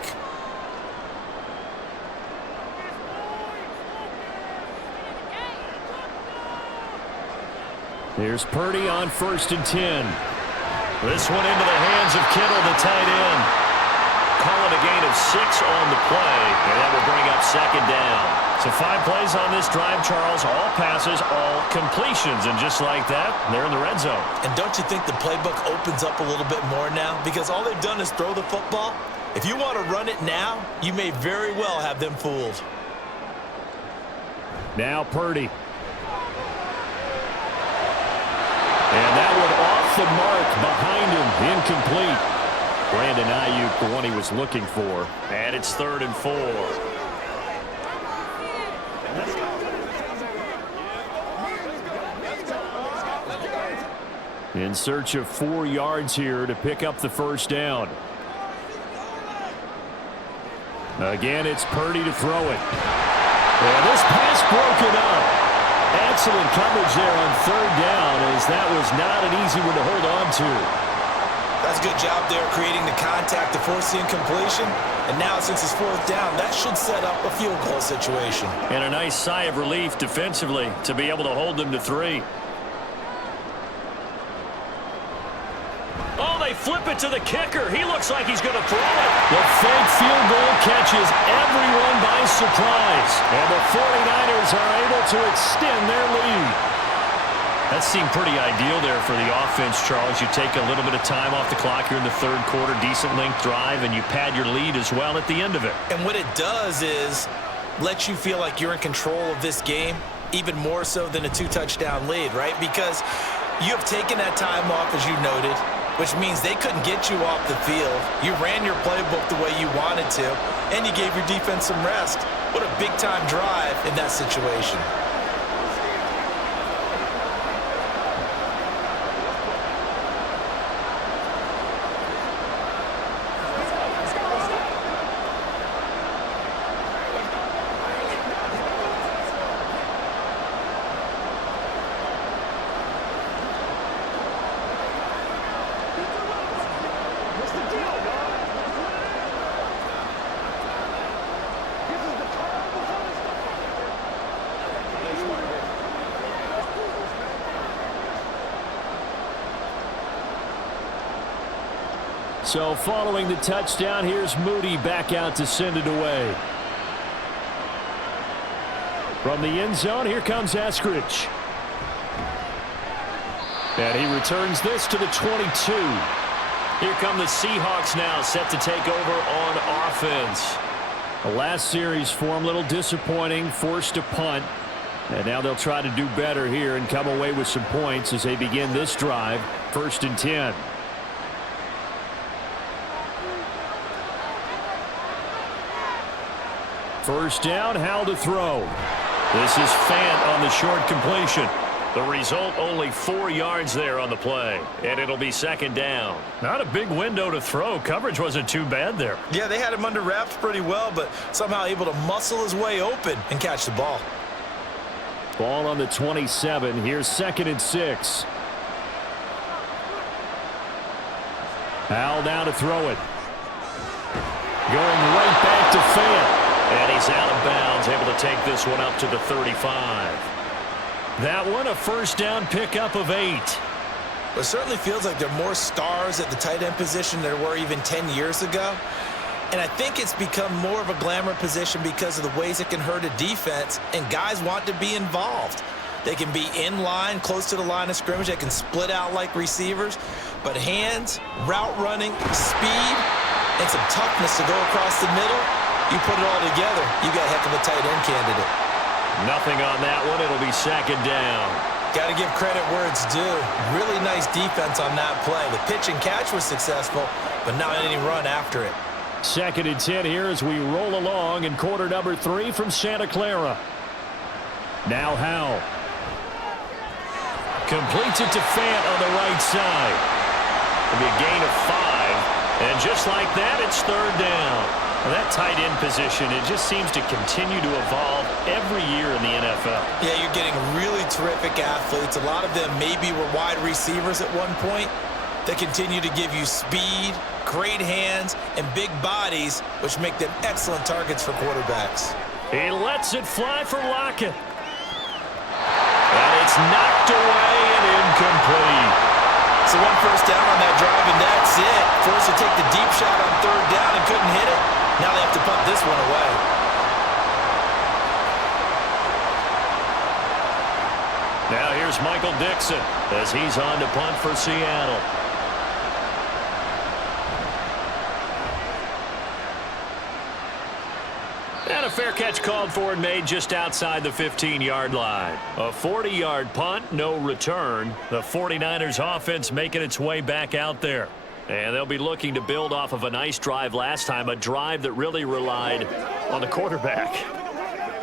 Here's Purdy on 1st and 10. This one into the hands of Kittle, the tight end. Call it a gain of 6 on the play, and that will bring up 2nd down. So 5 plays on this drive, Charles. All passes, all completions, and just like that, they're in the red zone. And don't you think the playbook opens up a little bit more now? Because all they've done is throw the football. If you want to run it now, you may very well have them fooled. Now Purdy. And that one off the mark behind him, incomplete. Brandon Ayuk, the one he was looking for. And it's 3rd and 4. In search of 4 yards here to pick up the first down. Again, it's Purdy to throw it. And this pass broken up. Excellent coverage there on 3rd down, as that was not an easy one to hold on to. That's a good job there creating the contact to force the incompletion. And now since it's 4th down, that should set up a field goal situation. And a nice sigh of relief defensively to be able to hold them to 3. Oh, they flip it to the kicker. He looks like he's going to throw it. The fake field goal catches everyone by surprise. And the 49ers are able to extend their lead. That seemed pretty ideal there for the offense, Charles. You take a little bit of time off the clock here in the 3rd quarter, decent length drive, and you pad your lead as well at the end of it. And what it does is let you feel like you're in control of this game, even more so than a 2-touchdown lead, right? Because you have taken that time off, as you noted, which means they couldn't get you off the field. You ran your playbook the way you wanted to, and you gave your defense some rest. What a big-time drive in that situation. So following the touchdown, here's Moody back out to send it away. From the end zone, here comes Eskridge. And he returns this to the 22. Here come the Seahawks now, set to take over on offense. The last series for him, a little disappointing, forced to punt. And now they'll try to do better here and come away with some points as they begin this drive, 1st and 10. First down, Howell to throw. This is Fant on the short completion. The result, only 4 yards there on the play. And it'll be 2nd down. Not a big window to throw. Coverage wasn't too bad there. Yeah, they had him under wraps pretty well, but somehow able to muscle his way open and catch the ball. Ball on the 27. Here's 2nd and 6. Howell down to throw it. Going right back to Fant. And he's out of bounds, able to take this one up to the 35. That one, a first down pickup of 8. It certainly feels like there are more stars at the tight end position than there were even 10 years ago. And I think it's become more of a glamour position because of the ways it can hurt a defense, and guys want to be involved. They can be in line, close to the line of scrimmage. They can split out like receivers. But hands, route running, speed, and some toughness to go across the middle, you put it all together, you got a heck of a tight end candidate. Nothing on that one. It'll be 2nd down. Got to give credit where it's due. Really nice defense on that play. The pitch and catch was successful, but not any run after it. 2nd and 10 here as we roll along in quarter number 3 from Santa Clara. Now Howell. Completes it to Fant on the right side. It'll be a gain of 5. And just like that, it's 3rd down. Well, that tight end position, it just seems to continue to evolve every year in the NFL. Yeah, you're getting really terrific athletes. A lot of them maybe were wide receivers at one point. They continue to give you speed, great hands, and big bodies, which make them excellent targets for quarterbacks. He lets it fly for Lockett. And it's knocked away and incomplete. So one first down on that drive, and that's it. Forced to take the deep shot on 3rd down and couldn't hit it. Now they have to punt this one away. Now here's Michael Dixon as he's on to punt for Seattle. And a fair catch called for and made just outside the 15-yard line. A 40-yard punt, no return. The 49ers offense making its way back out there. And they'll be looking to build off of a nice drive last time, a drive that really relied on the quarterback.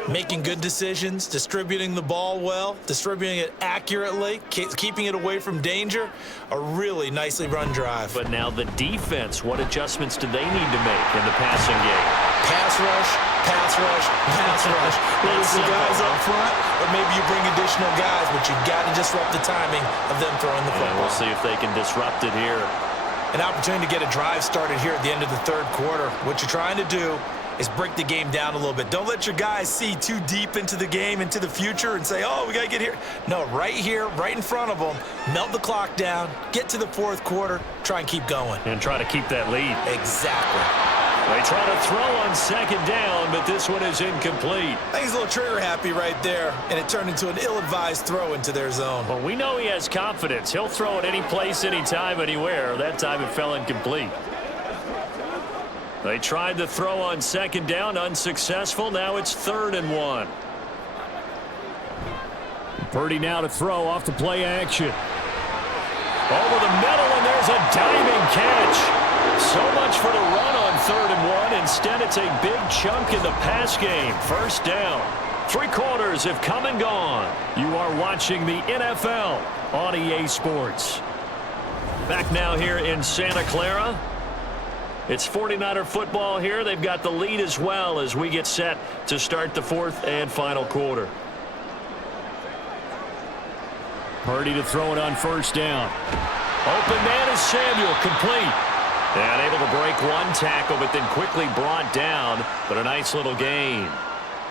Making good decisions, distributing the ball well, distributing it accurately, keeping it away from danger. A really nicely run drive. But now the defense, what adjustments do they need to make in the passing game? Pass rush, pass rush, pass rush. Whether it's the guys up front or maybe you bring additional guys, but you've got to disrupt the timing of them throwing the football. And we'll see if they can disrupt it here. An opportunity to get a drive started here at the end of the third quarter. What you're trying to do is break the game down a little bit. Don't let your guys see too deep into the game, into the future, and say, oh, we got to get here. No, right here, right in front of them, melt the clock down, get to the fourth quarter, try and keep going. And try to keep that lead. Exactly. They try to throw on second down, but this one is incomplete. I think he's a little trigger happy right there, and it turned into an ill-advised throw into their zone. Well, we know he has confidence. He'll throw it any place, anytime, anywhere. That time it fell incomplete. They tried to throw on second down, unsuccessful. Now it's 3rd and 1. Purdy now to throw off the play action. Over the middle, and there's a diving catch. So much for the run on 3rd and 1. Instead, it's a big chunk in the pass game. First down. 3 quarters have come and gone. You are watching the NFL on EA Sports. Back now here in Santa Clara. It's 49er football here. They've got the lead as well as we get set to start the 4th and final quarter. Purdy to throw it on first down. Open man is Samuel, complete. And able to break one tackle, but then quickly brought down. But a nice little gain.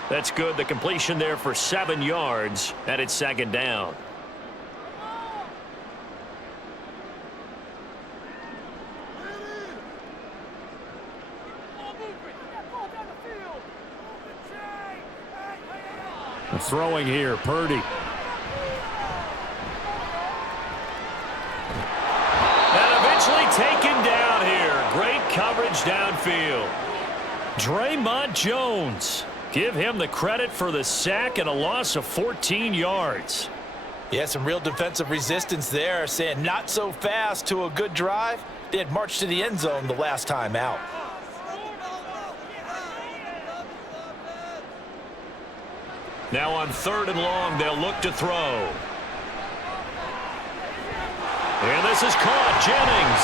That's good. The completion there for 7 yards, and it's 2nd down. Throwing here, Purdy. And eventually taken down here. Great coverage downfield. Draymond Jones. Give him the credit for the sack and a loss of 14 yards. Yeah, some real defensive resistance there, saying not so fast to a good drive. They had marched to the end zone the last time out. Now on 3rd and long, they'll look to throw. And this is caught. Jennings.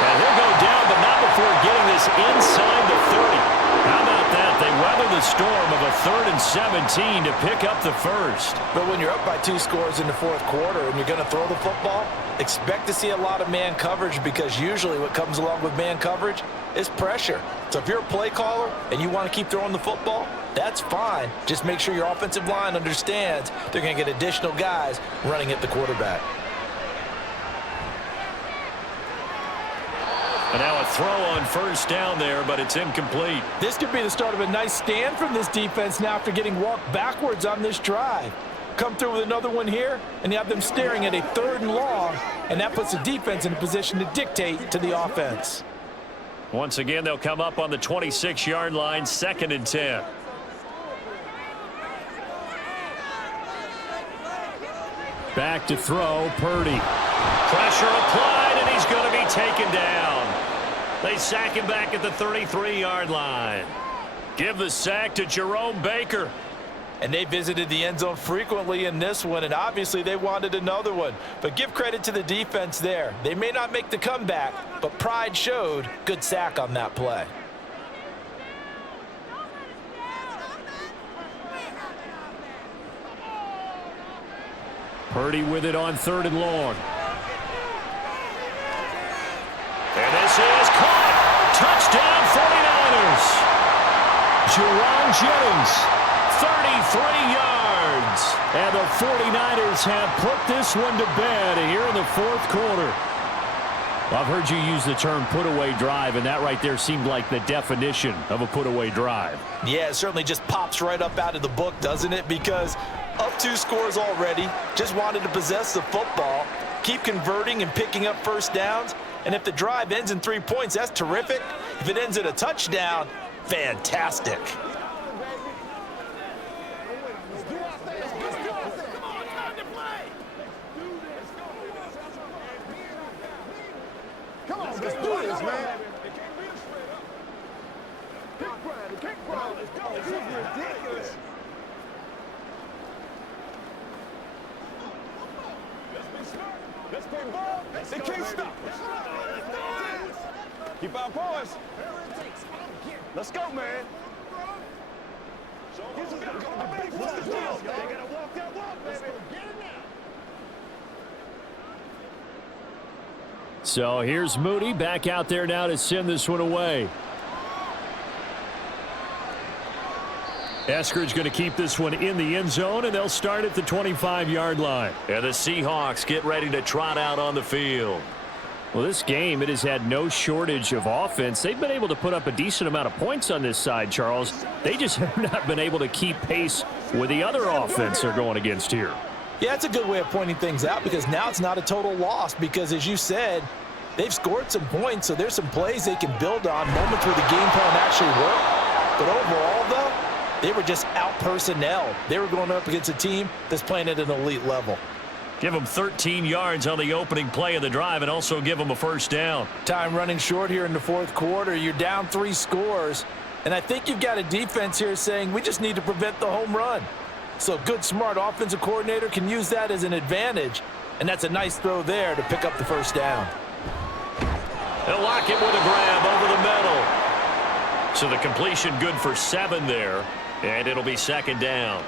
And he'll go down, but not before getting this inside the 30. How about that? They weather the storm of a 3rd and 17 to pick up the first. But when you're up by 2 scores in the 4th quarter and you're going to throw the football, expect to see a lot of man coverage, because usually what comes along with man coverage is pressure. So if you're a play caller and you want to keep throwing the football, that's fine. Just make sure your offensive line understands they're going to get additional guys running at the quarterback. And now a throw on first down there, but it's incomplete. This could be the start of a nice stand from this defense now after getting walked backwards on this drive. Come through with another one here, and you have them staring at a 3rd and long, and that puts the defense in a position to dictate to the offense. Once again, they'll come up on the 26-yard line, 2nd and 10. Back to throw, Purdy. Pressure applied, and he's going to be taken down. They sack him back at the 33-yard line. Give the sack to Jerome Baker. And they visited the end zone frequently in this one, and obviously they wanted another one. But give credit to the defense there. They may not make the comeback, but pride showed. Good sack on that play. Purdy with it on 3rd and long. And this is caught. Touchdown 49ers. Jerome Jennings, 33 yards. And the 49ers have put this one to bed here in the 4th quarter. I've heard you use the term put-away drive, and that right there seemed like the definition of a put-away drive. Yeah, it certainly just pops right up out of the book, doesn't it? Because up 2 scores already, just wanted to possess the football, keep converting and picking up first downs. And if the drive ends in 3 points, that's terrific. If it ends in a touchdown, fantastic. Come on, let's do this, man. This is ridiculous. Let's play ball. They can't stop us. Keep our poise. Let's go, man. What's the deal? They gotta walk that walk, baby. Get it now. So here's Moody back out there now to send this one away. Eskridge going to keep this one in the end zone, and they'll start at the 25-yard line. And the Seahawks get ready to trot out on the field. Well, this game, it has had no shortage of offense. They've been able to put up a decent amount of points on this side, Charles. They just have not been able to keep pace with the other offense they're going against here. Yeah, it's a good way of pointing things out because now it's not a total loss because, as you said, they've scored some points, so there's some plays they can build on, moments where the game plan actually worked. But overall, though, they were just out-personnel. They were going up against a team that's playing at an elite level. Give them 13 yards on the opening play of the drive and also give them a first down. Time running short here in the fourth quarter. You're down 3 scores. And I think you've got a defense here saying we just need to prevent the home run. So a good, smart offensive coordinator can use that as an advantage. And that's a nice throw there to pick up the first down. They'll lock it with a grab over the middle. So the completion good for 7 there. And it'll be second down.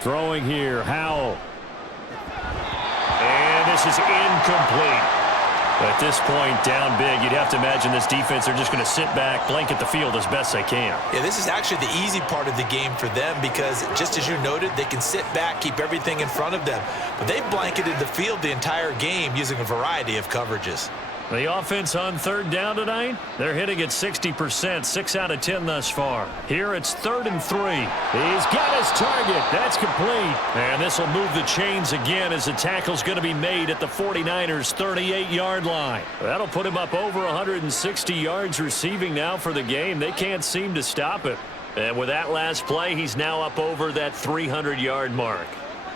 Throwing here, Howell. And this is incomplete. At this point, down big, you'd have to imagine this defense, they're just going to sit back, blanket the field as best they can. Yeah, this is actually the easy part of the game for them because, just as you noted, they can sit back, keep everything in front of them. But they've blanketed the field the entire game using a variety of coverages. The offense on third down tonight, they're hitting at 60%, 6 out of 10 thus far. Here it's 3rd and 3. He's got his target. That's complete. And this will move the chains again as the tackle's going to be made at the 49ers' 38-yard line. That'll put him up over 160 yards receiving now for the game. They can't seem to stop it. And with that last play, he's now up over that 300-yard mark.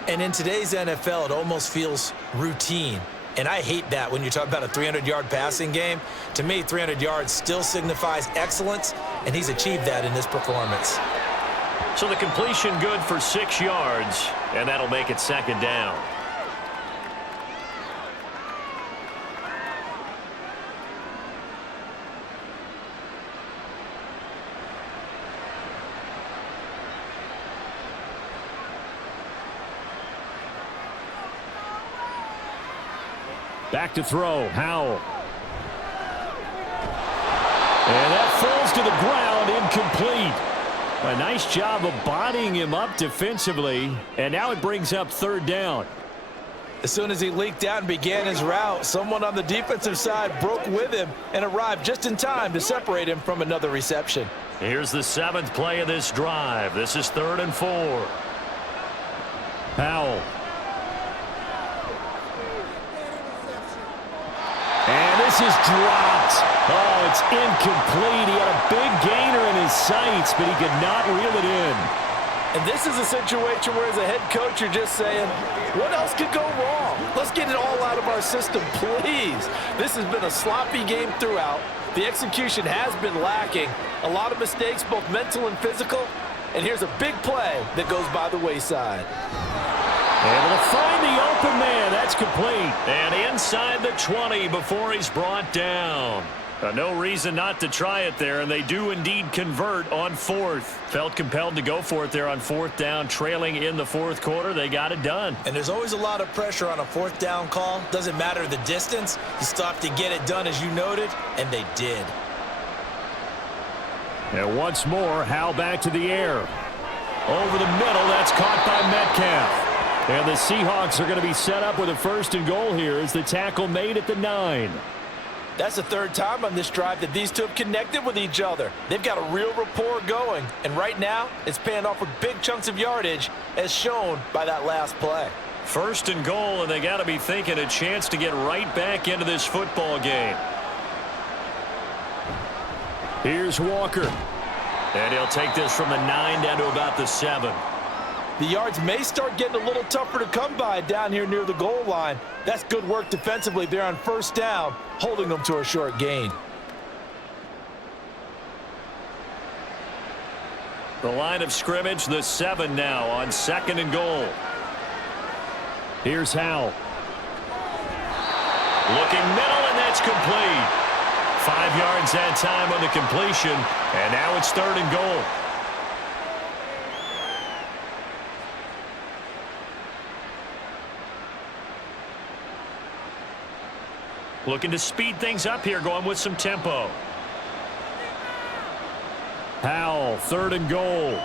And in today's NFL, it almost feels routine. And I hate that when you talk about a 300-yard passing game. To me, 300 yards still signifies excellence, and he's achieved that in this performance. So the completion good for 6 yards, and that'll make it second down. Back to throw, Howell. And that falls to the ground, incomplete. A nice job of bodying him up defensively, and now it brings up 3rd down. As soon as he leaked out and began his route, someone on the defensive side broke with him and arrived just in time to separate him from another reception. Here's the 7th play of this drive. This is 3rd and 4. Howell. And this is dropped. Oh, it's incomplete. He had a big gainer in his sights, but he could not reel it in. And this is a situation where, as a head coach, you're just saying, what else could go wrong? Let's get it all out of our system, please. This has been a sloppy game throughout. The execution has been lacking. A lot of mistakes, both mental and physical. And here's a big play that goes by the wayside. Able to find the open man. That's complete. And inside the 20 before he's brought down. No reason not to try it there, and they do indeed convert on 4th. Felt compelled to go for it there on 4th down, trailing in the 4th quarter. They got it done. And there's always a lot of pressure on a 4th down call. Doesn't matter the distance. You still have to get it done, as you noted, and they did. And once more, Howell back to the air. Over the middle, that's caught by Metcalf. And the Seahawks are going to be set up with a 1st and goal here as the tackle made at the 9. That's the 3rd time on this drive that these two have connected with each other. They've got a real rapport going. And right now, it's paying off with big chunks of yardage, as shown by that last play. 1st and goal, and they got to be thinking a chance to get right back into this football game. Here's Walker. And he'll take this from the 9 down to about the 7. The yards may start getting a little tougher to come by down here near the goal line. That's good work defensively there on first down, holding them to a short gain. The line of scrimmage, the 7 now on 2nd and goal. Here's Howell. Looking middle, and that's complete. 5 yards that time on the completion, and now it's 3rd and goal. Looking to speed things up here, going with some tempo. Howell, 3rd and goal.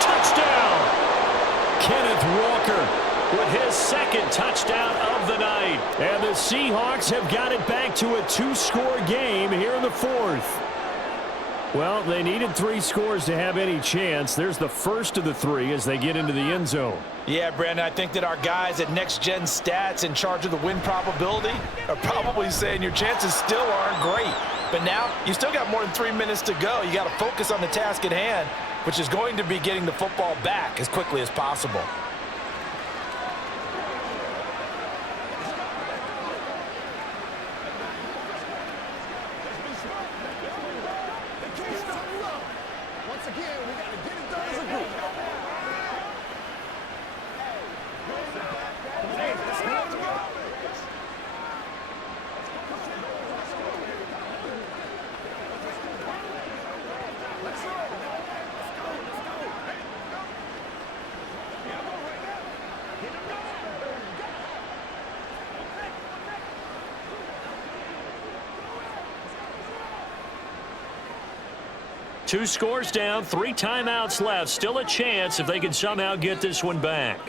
Touchdown! Kenneth Walker with his 2nd touchdown of the night. And the Seahawks have got it back to a 2-score game here in the 4th. Well, they needed 3 scores to have any chance. There's the first of the 3 as they get into the end zone. Yeah, Brandon, I think that our guys at Next Gen Stats in charge of the win probability are probably saying your chances still aren't great. But now, you still got more than 3 minutes to go. You got to focus on the task at hand, which is going to be getting the football back as quickly as possible. Once again, we got to get it done as a group. Two scores down, 3 timeouts left. Still a chance if they can somehow get this one back.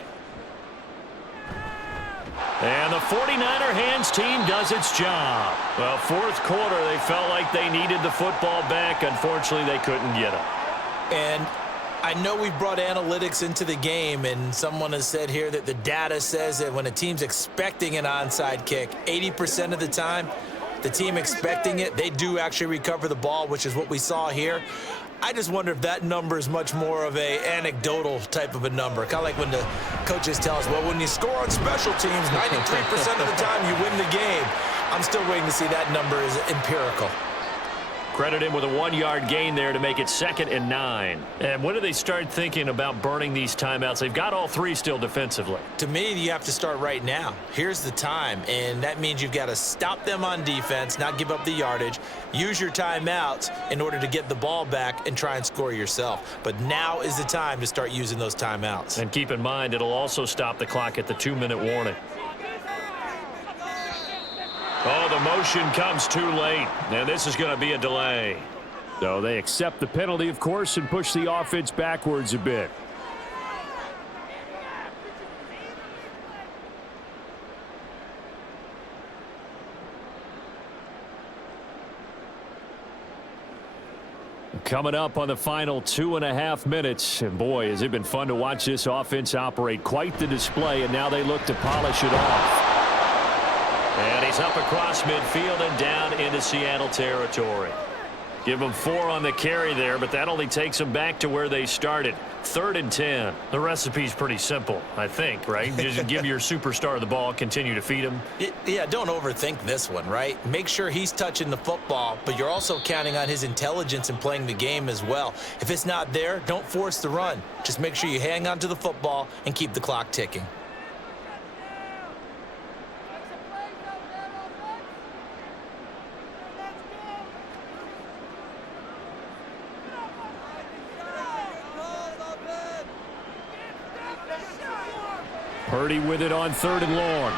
And the 49er hands team does its job. Well, 4th quarter, they felt like they needed the football back. Unfortunately, they couldn't get it. And I know we've brought analytics into the game, and someone has said here that the data says that when a team's expecting an onside kick, 80% of the time, the team expecting it, they do actually recover the ball, which is what we saw here. I just wonder if that number is much more of a anecdotal type of a number. Kind of like when the coaches tell us, well, when you score on special teams, 93% of the time you win the game. I'm still waiting to see that number is empirical. Credit him with a 1-yard gain there to make it 2nd and 9. And when do they start thinking about burning these timeouts? They've got all 3 still defensively. To me, you have to start right now. Here's the time, and that means you've got to stop them on defense, not give up the yardage, use your timeouts in order to get the ball back and try and score yourself. But now is the time to start using those timeouts. And keep in mind, it'll also stop the clock at the 2-minute warning. Oh, the motion comes too late, and this is going to be a delay. So they accept the penalty, of course, and push the offense backwards a bit. Coming up on the final 2.5 minutes, and boy, has it been fun to watch this offense operate. Quite the display, and now they look to polish it off. And he's up across midfield and down into Seattle territory. Give them 4 on the carry there, but that only takes them back to where they started. 3rd and 10. The recipe's pretty simple, I think, right? Just give your superstar the ball, continue to feed him. Yeah, don't overthink this one, right? Make sure he's touching the football, but you're also counting on his intelligence in playing the game as well. If it's not there, don't force the run. Just make sure you hang on to the football and keep the clock ticking. Purdy with it on 3rd and long.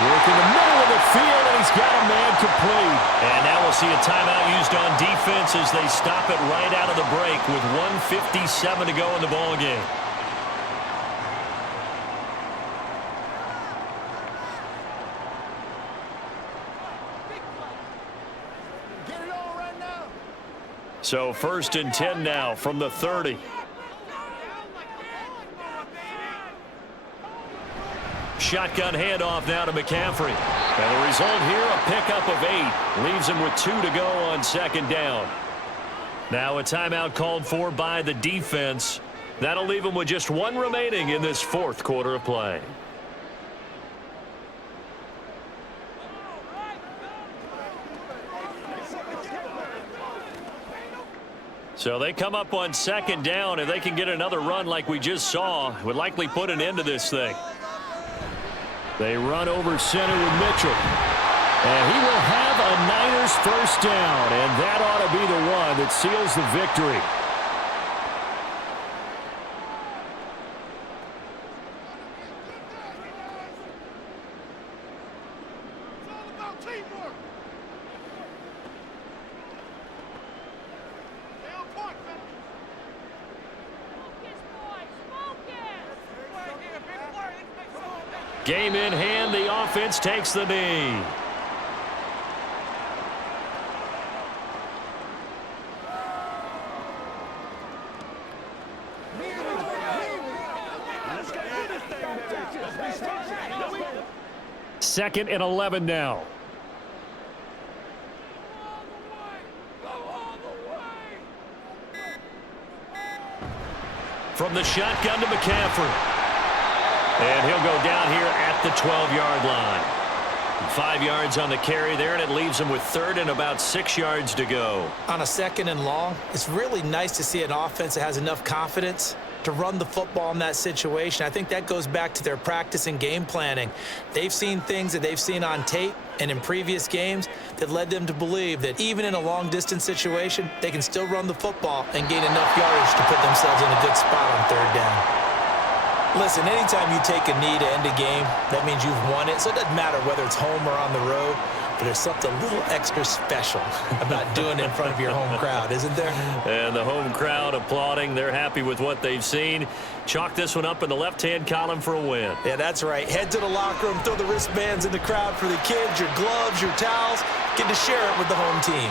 Working the middle of the field, and he's got a man complete. And now we'll see a timeout used on defense as they stop it right out of the break with 1:57 to go in the ball game. Get it on right now. So 1st and 10 now from the 30. Shotgun handoff now to McCaffrey. And the result here, a pickup of 8. Leaves him with 2 to go on 2nd down. Now a timeout called for by the defense. That'll leave them with just one remaining in this fourth quarter of play. So they come up on second down. If they can get another run like we just saw, would likely put an end to this thing. They run over center with Mitchell. And he will have a Niners first down, and that ought to be the one that seals the victory. Game in hand, the offense takes the knee. Second and 11 now. From the shotgun to McCaffrey. And he'll go down here at the 12-yard line. 5 yards on the carry there, and it leaves him with third and about 6 yards to go. On a second and long, it's really nice to see an offense that has enough confidence to run the football in that situation. I think that goes back to their practice and game planning. They've seen things that they've seen on tape and in previous games that led them to believe that even in a long-distance situation, they can still run the football and gain enough yardage to put themselves in a good spot on third down. Listen, anytime you take a knee to end a game, that means you've won it. So it doesn't matter whether it's home or on the road, but there's something a little extra special about doing it in front of your home crowd, isn't there? And the home crowd applauding. They're happy with what they've seen. Chalk this one up in the left-hand column for a win. Yeah, that's right. Head to the locker room, throw the wristbands in the crowd for the kids, your gloves, your towels. Get to share it with the home team.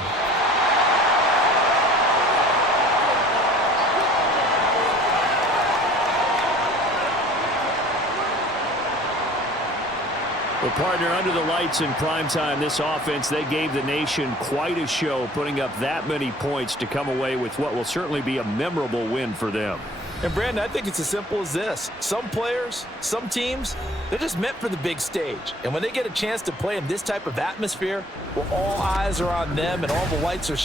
Well, partner, under the lights in primetime, this offense, they gave the nation quite a show, putting up that many points to come away with what will certainly be a memorable win for them. And, Brandon, I think it's as simple as this. Some players, some teams, they're just meant for the big stage. And when they get a chance to play in this type of atmosphere, where all eyes are on them and all the lights are shining,